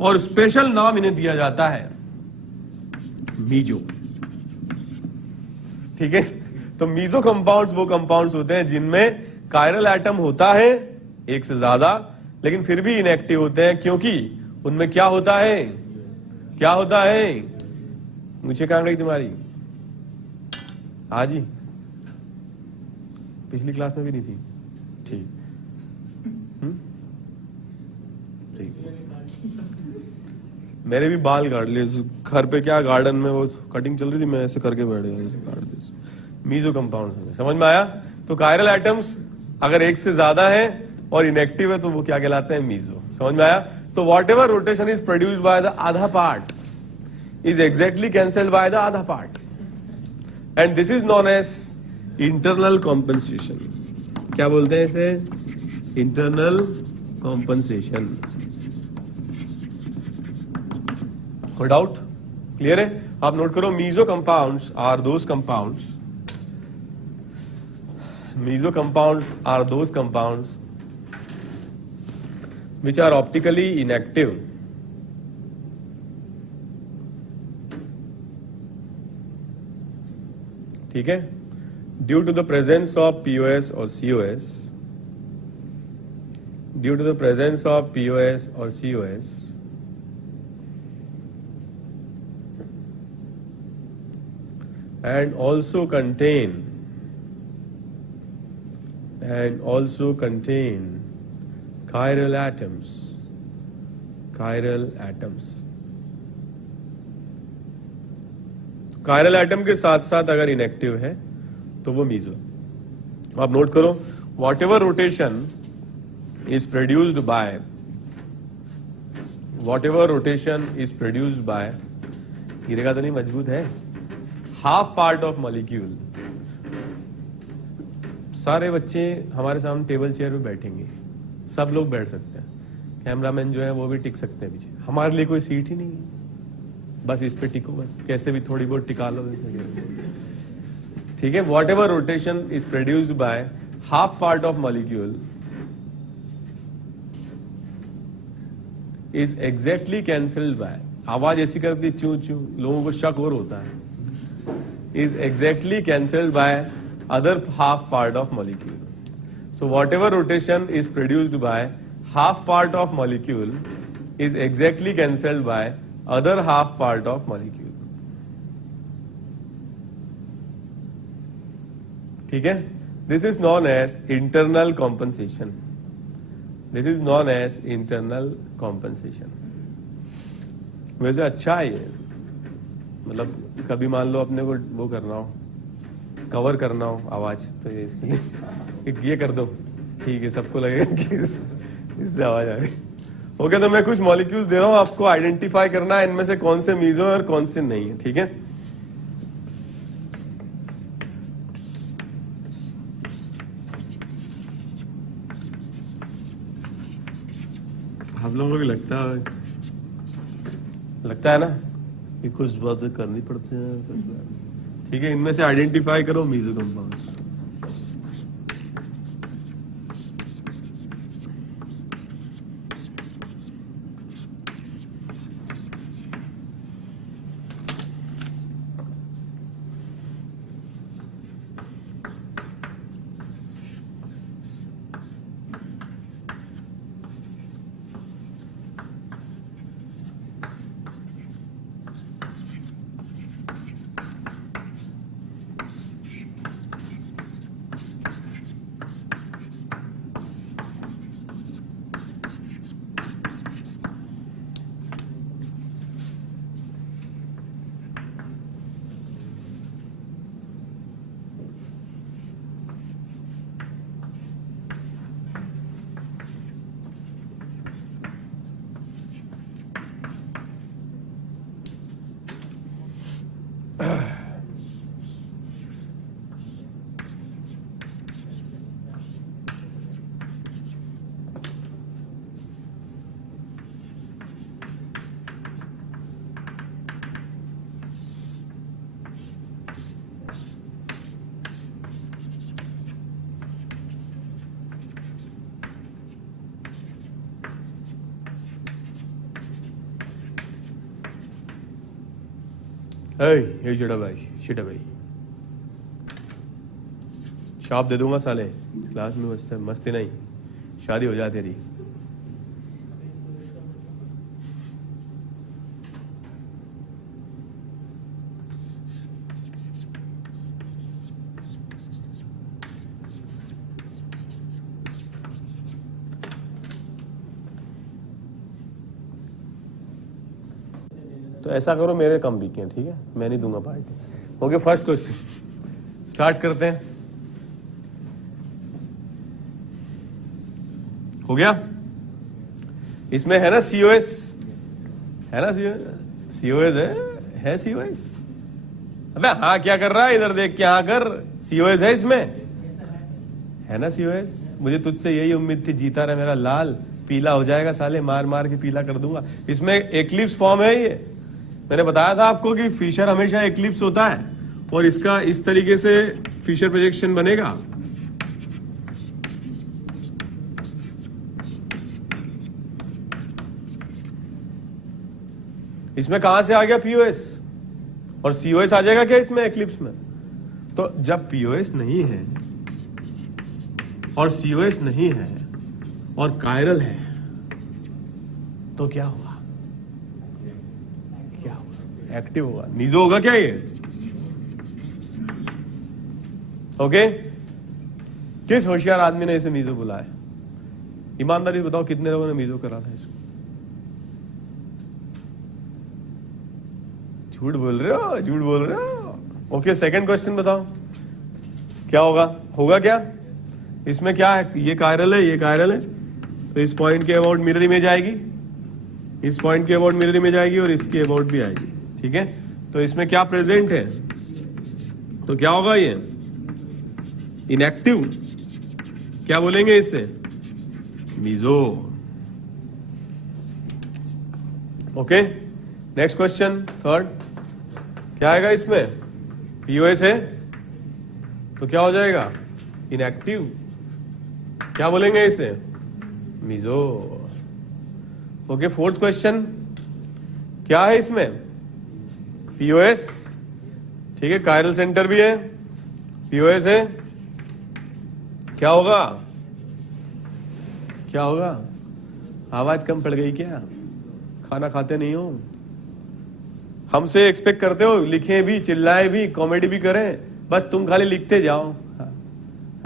और स्पेशल नाम इन्हें दिया जाता है मीजो, ठीक है? तो मीजो कंपाउंड्स वो कंपाउंड्स होते हैं जिनमें कायरल एटम होता है एक से ज्यादा, लेकिन फिर भी इनएक्टिव होते हैं क्योंकि उनमें क्या होता है? क्या होता है? मुझे कहां गई तुम्हारी? हाँ जी, पिछली क्लास में भी नहीं थी। ठीक, मेरे भी बाल काट लिए घर पे, क्या गार्डन में वो कटिंग चल रही थी, मैं ऐसे करके बैठ गया, काट दी। मीजो कंपाउंड समझ में आया? तो कायरल एटम्स अगर एक से ज्यादा है और इनएक्टिव है तो वो क्या कहलाते हैं? मीजो। समझ में आया? तो what ever rotation is produced by the आधा part is exactly cancelled by the आधा part and this is known as internal compensation. क्या बोलते हैं इसे? Internal compensation. कोई डाउट? क्लियर है? आप नोट करो, meso compounds are those compounds, meso compounds are those compounds which are optically inactive ठीक है, due to the presence of POS or COS, due to the presence of POS or COS and also contain chiral atoms, chiral atoms। Chiral atom के साथ साथ अगर inactive है तो वो meso. आप नोट करो, what ever rotation is produced bye, what ever rotation is produced bye, गिरेगा तो नहीं, मजबूत है, हाफ पार्ट ऑफ मॉलिक्यूल। सारे बच्चे हमारे सामने टेबल चेयर पे बैठेंगे, सब लोग बैठ सकते हैं, कैमरामैन जो है वो भी टिक सकते हैं पीछे, हमारे लिए कोई सीट ही नहीं है, बस इस पे टिको, बस कैसे भी थोड़ी बहुत टिका लो, ठीक है? What ever rotation is produced by half part of molecule is exactly cancelled bye, आवाज ऐसी करती चू चू, लोगों को शक और होता है, is exactly cancelled bye other half part of molecule. So whatever rotation is produced by half part of molecule is exactly cancelled by other half part of molecule. ठीक है, this is known as internal compensation, this is known as internal compensation. वैसे अच्छा है ये, मतलब कभी मान लो अपने को वो करना हो, कवर करना हो आवाज, तो ये इसके लिए ये कर दो, ठीक है, सबको लगेगा कि इससे आवाज आ रही। ओके, तो मैं कुछ मॉलिक्यूल्स दे रहा हूं आपको, आइडेंटिफाई करना है इनमें से कौन से मीजो और कौन से नहीं है, ठीक है। आप लोगों को भी लगता है ना कि कुछ बातें करनी पड़ती हैं, ठीक है। इनमें से आइडेंटिफाई करो मीजो कंपाउंड्स। ये चिड़ा भाई शॉप दे दूंगा साले, क्लास में मस्ती नहीं, शादी हो जाए तेरी। तो ऐसा करो, मेरे कम बिके हैं, ठीक है, मैं नहीं दूंगा party. Okay, first question start करते हैं। हो गया, इसमें है ना COS, है ना COS है COS। अबे हाँ, क्या कर रहा है इधर देख के, हाँ कर, COS है इसमें, है ना COS। मुझे तुझसे यही उम्मीद थी, जीता रहा मेरा लाल, पीला हो जाएगा साले, मार मार के पीला कर दूंगा। इसमें एक्लिप्स फॉर्म है ये, मैंने बताया था आपको कि फिशर हमेशा एक्लिप्स होता है, और इसका इस तरीके से फिशर प्रोजेक्शन बनेगा। इसमें कहां से आ गया POS, और COS आ जाएगा क्या इसमें एक्लिप्स में। तो जब POS नहीं है और COS नहीं है और कायरल है, तो क्या हुआ, एक्टिव होगा, मीजो होगा क्या ये। ओके, किस होशियार आदमी ने इसे मीजो बुलाया, ईमानदारी बताओ कितने लोगों ने मीजो करा था इसको। झूठ बोल रहे हो। ओके, सेकंड क्वेश्चन बताओ क्या होगा क्या इसमें, क्या है, ये कायरल है, तो इस पॉइंट के अबाउट मिरर इमेज आएगी, इस पॉइंट के अबाउट मिरर इमेज आएगी, और इसके अबाउट भी आएगी, ठीक है। तो इसमें क्या प्रेजेंट है, तो क्या होगा ये इनएक्टिव, क्या बोलेंगे इससे, meso. Okay, next question third, क्या आएगा इसमें, POS है, तो क्या हो जाएगा इनएक्टिव, क्या बोलेंगे इसे, मीजो। ओके, फोर्थ क्वेश्चन, क्या है इसमें, POS, ठीक है, कायरल सेंटर भी है, POS है, क्या होगा, आवाज कम पड़ गई क्या, खाना खाते नहीं हो, हमसे एक्सपेक्ट करते हो लिखें भी, चिल्लाएं भी, कॉमेडी भी करें, बस तुम खाली लिखते जाओ। हाँ।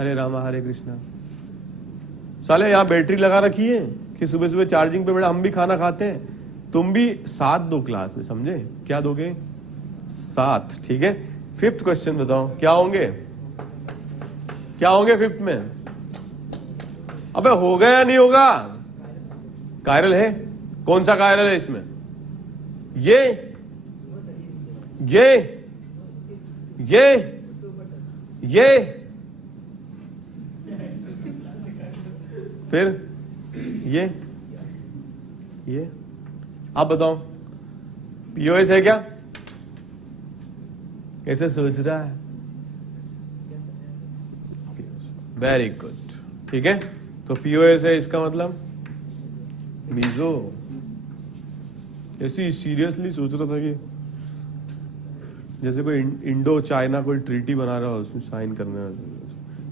हरे रामा हरे कृष्णा। साले यहाँ बैटरी लगा रखी है कि सुबह सुबह चार्जिंग पे बेटा हम भी खाना खाते हैं, तुम भी 7 दो क्लास में, समझे? क्या दोगे? 7, ठीक है। 5th क्वेश्चन बताओ क्या होंगे, क्या होंगे 5th में? अबे होगा या नहीं होगा? कायरल है। कौन सा कायरल है इसमें? ये फिर ये आप बताओ पीओएस है क्या? कैसे सोच रहा है? वेरी गुड, ठीक है। तो पीओएस है, इसका मतलब मीजो। ऐसी सीरियसली सोच रहा था कि जैसे कोई इंडो चाइना कोई ट्रीटी बना रहा हो, उसमें साइन करना,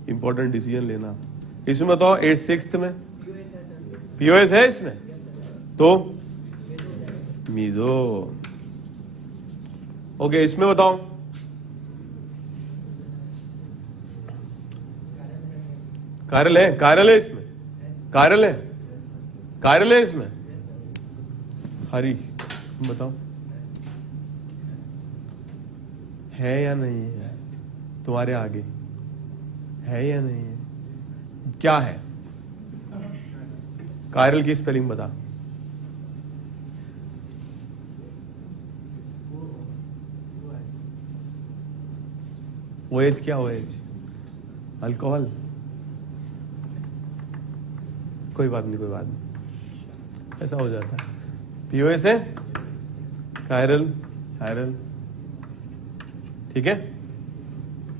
इंपॉर्टेंट डिसीजन लेना। इसमें बताओ 6th में पीओएस है इसमें, तो मीजो। ओके, इसमें बताओ कायरल है, कायरल है इसमें, कायरल है, कायरल है इसमें। हरी बताओ है या नहीं है? तुम्हारे आगे है या नहीं है? क्या है? कायरल की स्पेलिंग बता। ओएच क्या? OH alcohol? कोई बात नहीं, कोई बात नहीं, ऐसा हो जाता है। पीओएस है, कायरल, कायरल, ठीक है।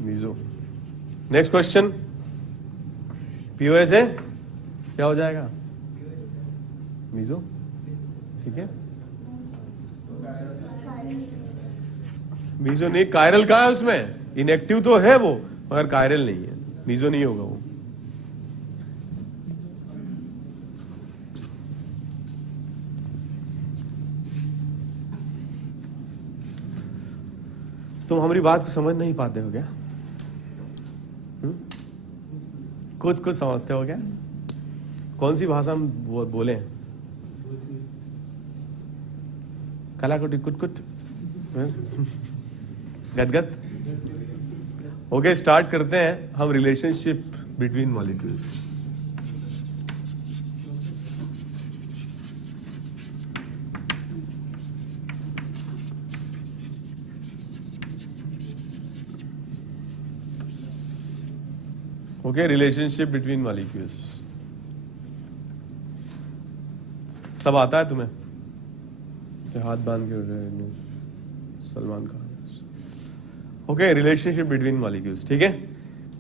मीजो। नेक्स्ट क्वेश्चन, पीओएस है, क्या हो जाएगा? मीजो, ठीक है। मीजो नहीं, कायरल कहाँ है उसमें? इनएक्टिव तो है वो, मगर कायरल नहीं है, मीजो नहीं होगा वो। तुम हमारी बात को समझ नहीं पाते हो क्या? कुछ कुछ समझते हो क्या? कौन सी भाषा हम बोले? कलाकुटी, कुट, गदगद। ओके, स्टार्ट करते हैं हम relationship between molecules. Okay, relationship between molecules. सब आता है तुम्हें? हाथ बांध के उठ रहे Salman Khan. Okay, relationship between molecules, ठीक है।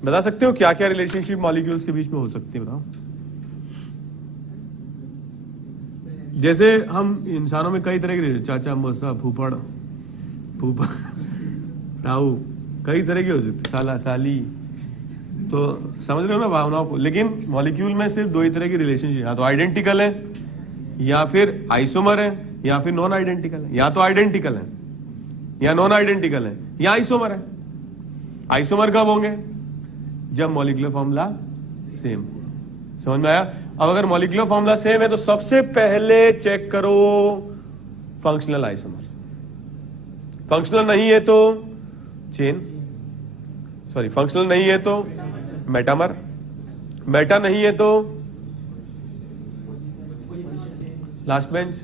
बता सकते हो क्या क्या रिलेशनशिप मॉलिक्यूल्स के बीच में हो सकती है? बताओ। जैसे हम इंसानों में कई तरह के, चाचा, मौसा, फूफड़, फूफा, ताऊ, कई तरह की हो सकती, साला, साली। तो समझ रहे हो ना भावनाओं को। लेकिन मॉलिक्यूल में सिर्फ 2 ही तरह की रिलेशनशिप, या तो आइडेंटिकल है, या फिर आइसोमर है, या फिर नॉन आइडेंटिकल है। या तो आइडेंटिकल है, या नॉन आइडेंटिकल है, या आइसोमर है। आइसोमर कब होंगे? जब मॉलिक्यूलर फॉर्मूला सेम। समझ में आया? अब अगर मॉलिक्यूलर फॉर्मूला सेम है तो सबसे पहले चेक करो फंक्शनल आइसोमर। फंक्शनल नहीं है तो चेन, सॉरी फंक्शनल नहीं है तो मेटामर, मेटा नहीं है तो लास्ट बेंच,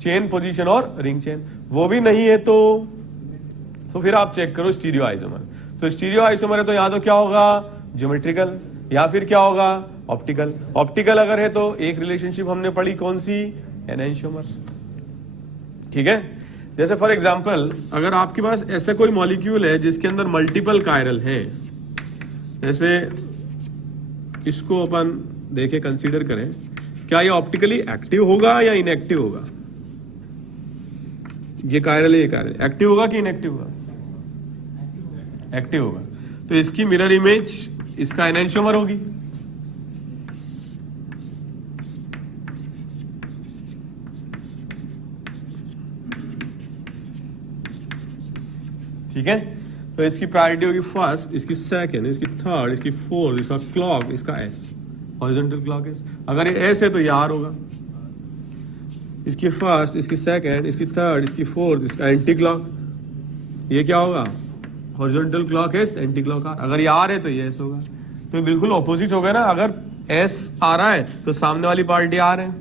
चेन, पोजीशन और रिंग चेन। वो भी नहीं है तो फिर आप चेक करो स्टीरियो आइसोमर। तो स्टीरियो आइसोमर है तो यहां तो क्या होगा? ज्योमेट्रिकल, या फिर क्या होगा? ऑप्टिकल। ऑप्टिकल अगर है तो एक रिलेशनशिप हमने पढ़ी, कौन सी? एनेंशियोमर्स, ठीक है। जैसे फॉर एग्जांपल अगर आपके पास ऐसा कोई मॉलिक्यूल है जिसके अंदर मल्टीपल कायरल है, जैसे इसको अपन देखें, कंसीडर करें, क्या ये ऑप्टिकली एक्टिव होगा या इनएक्टिव होगा? ये कायरल है, ये कायरल, एक्टिव होगा कि इनएक्टिव होगा? एक्टिव होगा। तो इसकी मिरर इमेज इसका एनेंशियोमर होगी। ठीक है। तो इसकी प्रायोरिटी होगी फर्स्ट, इसकी सेकंड, इसकी थर्ड, इसकी फोर्थ, इसका क्लॉक, इसका एस, हॉरिजॉन्टल क्लॉक एस। अगर ये एस है तो ये आर होगा। इसकी फर्स्ट, इसकी सेकंड, इसकी थर्ड, इसकी फोर्थ, इसका एंटी क्लॉक, ये क्या होगा? Horizontal clock S, anti clock R. अगर ये आर है तो ये एस होगा। तो बिल्कुल ऑपोजिट हो गया ना। अगर एस आ रहा है तो सामने वाली पार्टी आर है,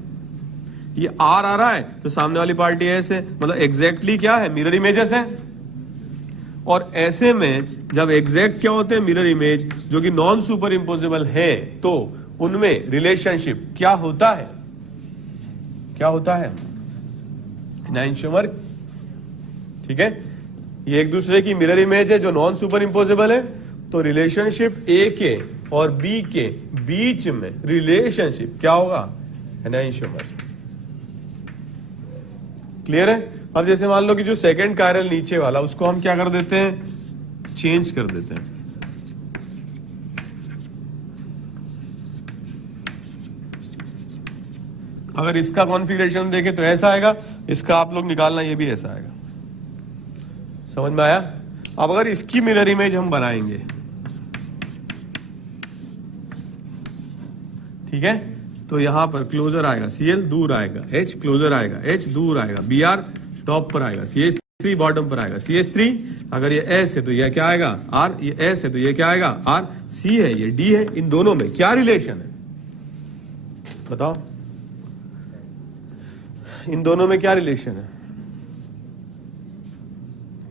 ये आर आ रहा है तो सामने वाली पार्टी एस है। मतलब एग्जैक्टली क्या है? मिरर इमेजेस है। और ऐसे में जब एग्जैक्ट क्या होते हैं? मिरर इमेज, जो कि नॉन सुपर इम्पोजेबल है, तो उनमें रिलेशनशिप क्या होता है? क्या होता है? एनाइंशोमर। ठीक है, ये एक दूसरे की मिरर इमेज है जो नॉन सुपर इम्पोजेबल है, तो रिलेशनशिप ए के और बी के बीच में रिलेशनशिप क्या होगा? एनाइंशोमर। क्लियर है? अब जैसे मान लो कि जो सेकंड कायरल नीचे वाला, उसको हम क्या कर देते हैं? चेंज कर देते हैं। अगर इसका कॉन्फ़िगरेशन देखें तो ऐसा आएगा, इसका आप लोग निकालना, ये भी ऐसा आएगा। समझ में आया? अब अगर इसकी मिरर इमेज हम बनाएंगे, ठीक है, तो यहां पर क्लोजर आएगा, Cl दूर आएगा, H क्लोजर आएगा, H दूर आएगा, Br टॉप पर आएगा, CH3 बॉटम पर आएगा, CH3 अगर ये S है तो ये क्या आएगा? R, ये S है तो ये क्या आएगा? R, C है, ये D है। इन दोनों में क्या रिलेशन है? बताओ, इन दोनों में क्या रिलेशन है?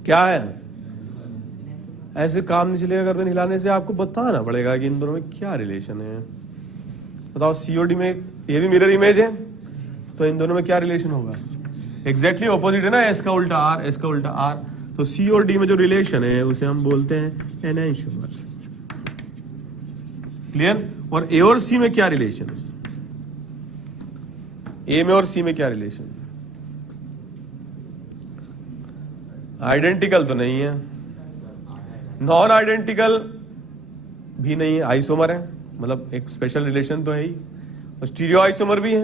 क्या है? ऐसे काम नहीं चलेगा गर्दन हिलाने से, आपको बताना पड़ेगा कि इन दोनों में क्या रिलेशन है। बताओ, सीओडी में ये भी मिरर इमेज है, तो इन दोनों में क्या रिलेशन होगा? एग्जैक्टली ऑपोजिट है ना, एस का उल्टा आर, एस का उल्टा आर। तो सी और डी में जो रिलेशन है उसे हम बोलते हैं एनाइंशोमर। क्लियर? और ए और सी में क्या रिलेशन है? ए में और सी में क्या रिलेशन है? आइडेंटिकल तो नहीं है, नॉन आइडेंटिकल भी नहीं है, आइसोमर है, मतलब एक स्पेशल रिलेशन तो है ही, और स्टीरियो आइसोमर भी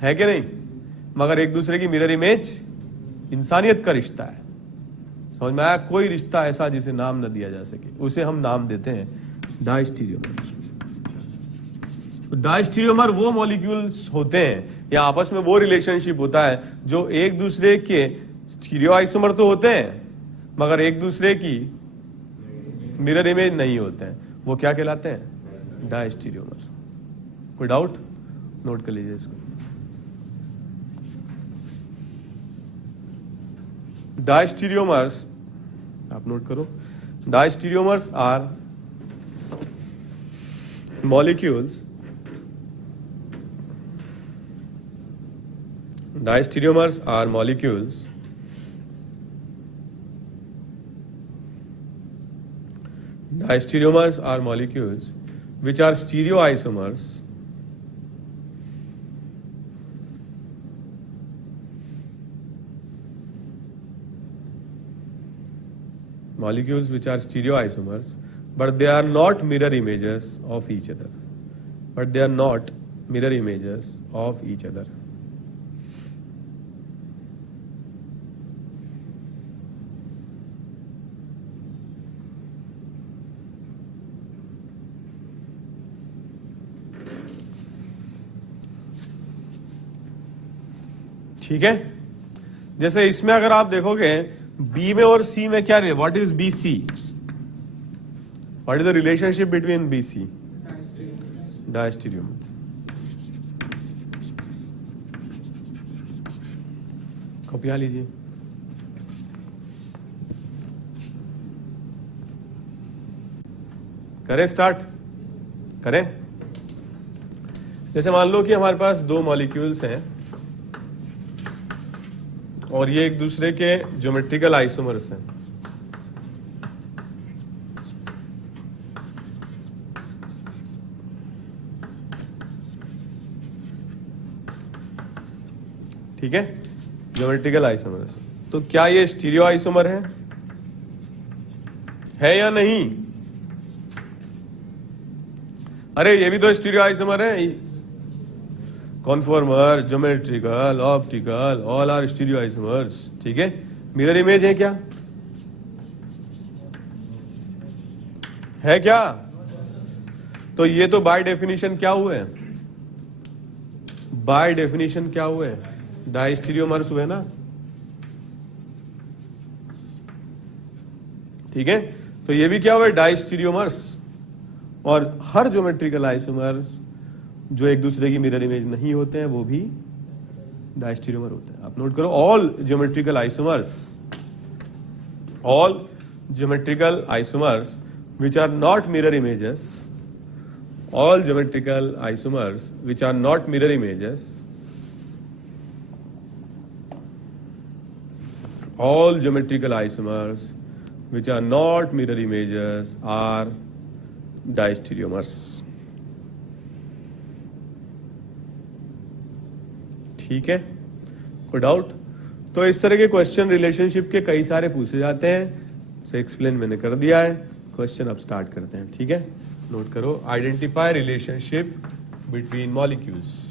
है कि नहीं? मगर एक दूसरे की मिरर इमेज इंसानियत का रिश्ता है। समझ में आया? कोई रिश्ता ऐसा जिसे नाम न दिया जा सके, उसे हम नाम देते हैं डायस्टीरियोमर। तो डायस्टीरियोमर वो मॉलिक्यूल्स होते हैं या आपस में वो रिलेशनशिप होता है जो एक दूसरे के स्टीरियो आइसोमर तो होते हैं मगर एक दूसरे की मिरर इमेज नहीं होते हैं। वो क्या कहलाते हैं? डायस्टीरियोमर। कोई डाउट? नोट कर लीजिए इसको। डायस्टीरियोमर्स आप नोट करो। Diastereomers are molecules. Diastereomers are molecules which are stereoisomers but they are not mirror images of each other. ठीक है? जैसे इसमें अगर आप देखोगे बी में और सी में क्या, what is B C? What is the relationship between BC? Diastereomer. कॉपियां लीजिए। करें स्टार्ट? करें? जैसे मान लो कि हमारे पास दो मॉलिक्यूल्स हैं और ये एक दूसरे के ज्योमेट्रिकल आइसोमर्स हैं। ठीक है? Geometrical isomers. तो क्या ये स्टीरियो आइसोमर है या नहीं? अरे ये भी तो स्टीरियो आइसोमर है। Conformer, geometrical, optical, all are stereo isomers. ठीक है? मिरर इमेज है क्या? है क्या? तो ये तो बाय डेफिनेशन क्या हुए? बाय डेफिनेशन क्या हुए? डायस्टीरियोमर्स हुए ना, ठीक है। तो ये भी क्या हुए? डायस्टीरियोमर्स। और हर ज्योमेट्रिकल आइसोमर्स जो एक दूसरे की मिरर इमेज नहीं होते हैं वो भी डायस्टीरियोमर होते हैं। आप नोट करो, all geometrical isomers which are not mirror images, all geometrical isomers which are not mirror images, all geometrical isomers which are not mirror images are diastereomers. ठीक है, कोई डाउट? तो इस तरह के क्वेश्चन रिलेशनशिप के कई सारे पूछे जाते हैं, से एक्सप्लेन मैंने कर दिया है। क्वेश्चन अब स्टार्ट करते हैं, ठीक है। नोट करो, आइडेंटिफाई रिलेशनशिप बिटवीन मॉलिक्यूल्स।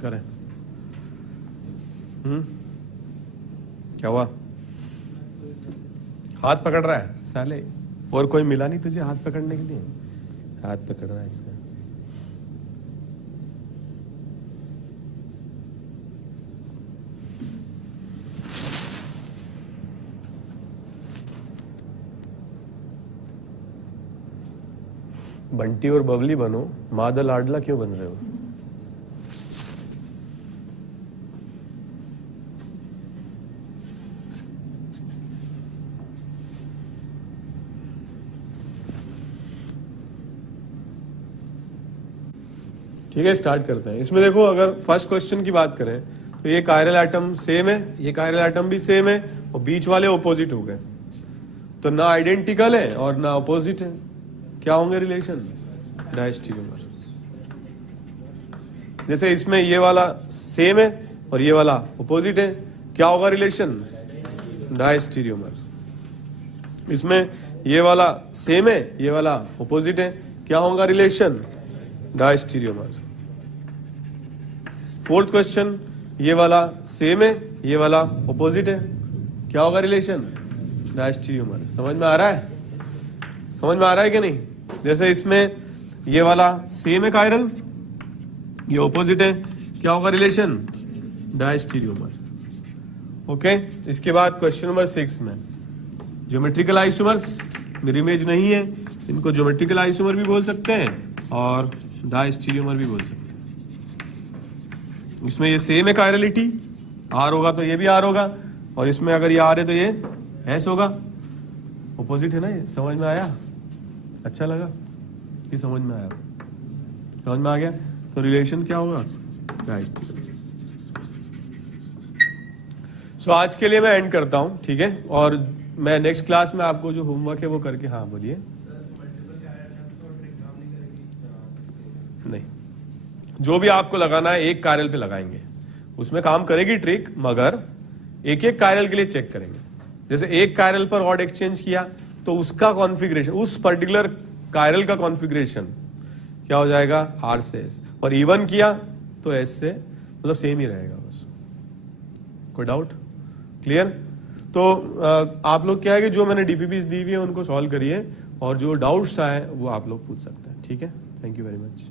करें। क्या हुआ? हाथ पकड़ रहा है साले, और कोई मिला नहीं तुझे हाथ पकड़ने के लिए? हाथ पकड़ रहा है इसका। बंटी और बबली बनो, मादा लाडला क्यों बन रहे हो? ठीक है, स्टार्ट करते हैं। इसमें देखो, अगर फर्स्ट क्वेश्चन की बात करें तो ये कायरल एटम सेम है, ये कायरल एटम भी सेम है, और बीच वाले ऑपोजिट हो गए, तो ना आइडेंटिकल है और ना ऑपोजिट है। क्या होंगे रिलेशन? डायस्टीरियोमर। जैसे इसमें ये वाला सेम है और ये वाला ऑपोजिट है, क्या होगा रिलेशन? डायस्टीरियोमर। इसमें ये वाला सेम है, ये वाला ऑपोजिट है, क्या होगा रिलेशन? डायस्टीरियोमर। फोर्थ क्वेश्चन, ये वाला सेम है, ये वाला ऑपोजिट है, क्या होगा रिलेशन? डायस्टीरियोमर। समझ में आ रहा है? समझ में आ रहा है कि नहीं? जैसे इसमें ये वाला सेम है कायरल, ये ऑपोजिट है, क्या होगा रिलेशन? डायस्टीरियोमर। ओके, इसके बाद क्वेश्चन नंबर 6 में ज्योमेट्रिकल आइसोमर्स, मिरर इमेज नहीं है, इनको ज्योमेट्रिकल आइसोमर भी बोल सकते हैं और डायस्टीरियोमर भी बोल सकते हैं। इसमें ये सेम है कायरलिटी, आर होगा तो ये भी आर होगा, और इसमें अगर ये आर है तो ये एस होगा। ऑपोजिट है ना, ये समझ में आया? अच्छा लगा कि समझ में आया? समझ में आ गया? तो रिलेशन क्या होगा? सो आज के लिए मैं एंड करता हूं, ठीक है? और मैं नेक्स्ट क्लास में आपको जो होमवर्क है वो करके, हाँ बोलिए। नहीं, जो भी आपको लगाना है एक कायरल पे लगाएंगे, उसमें काम करेगी ट्रिक, मगर एक एक कायरल के लिए चेक करेंगे। जैसे एक कायरल पर ऑड एक्सचेंज किया तो उसका कॉन्फ़िगरेशन, उस पर्टिकुलर कायरल का कॉन्फ़िगरेशन क्या हो जाएगा? आर से एस, और इवन किया तो एस से, मतलब सेम ही रहेगा बस। कोई डाउट? क्लियर? तो आप लोग क्या है कि जो मैंने डीपीपीस दी हुई है उनको सॉल्व करिए, और जो डाउट्स आए वो आप लोग पूछ सकते हैं, ठीक है? Thank you very much.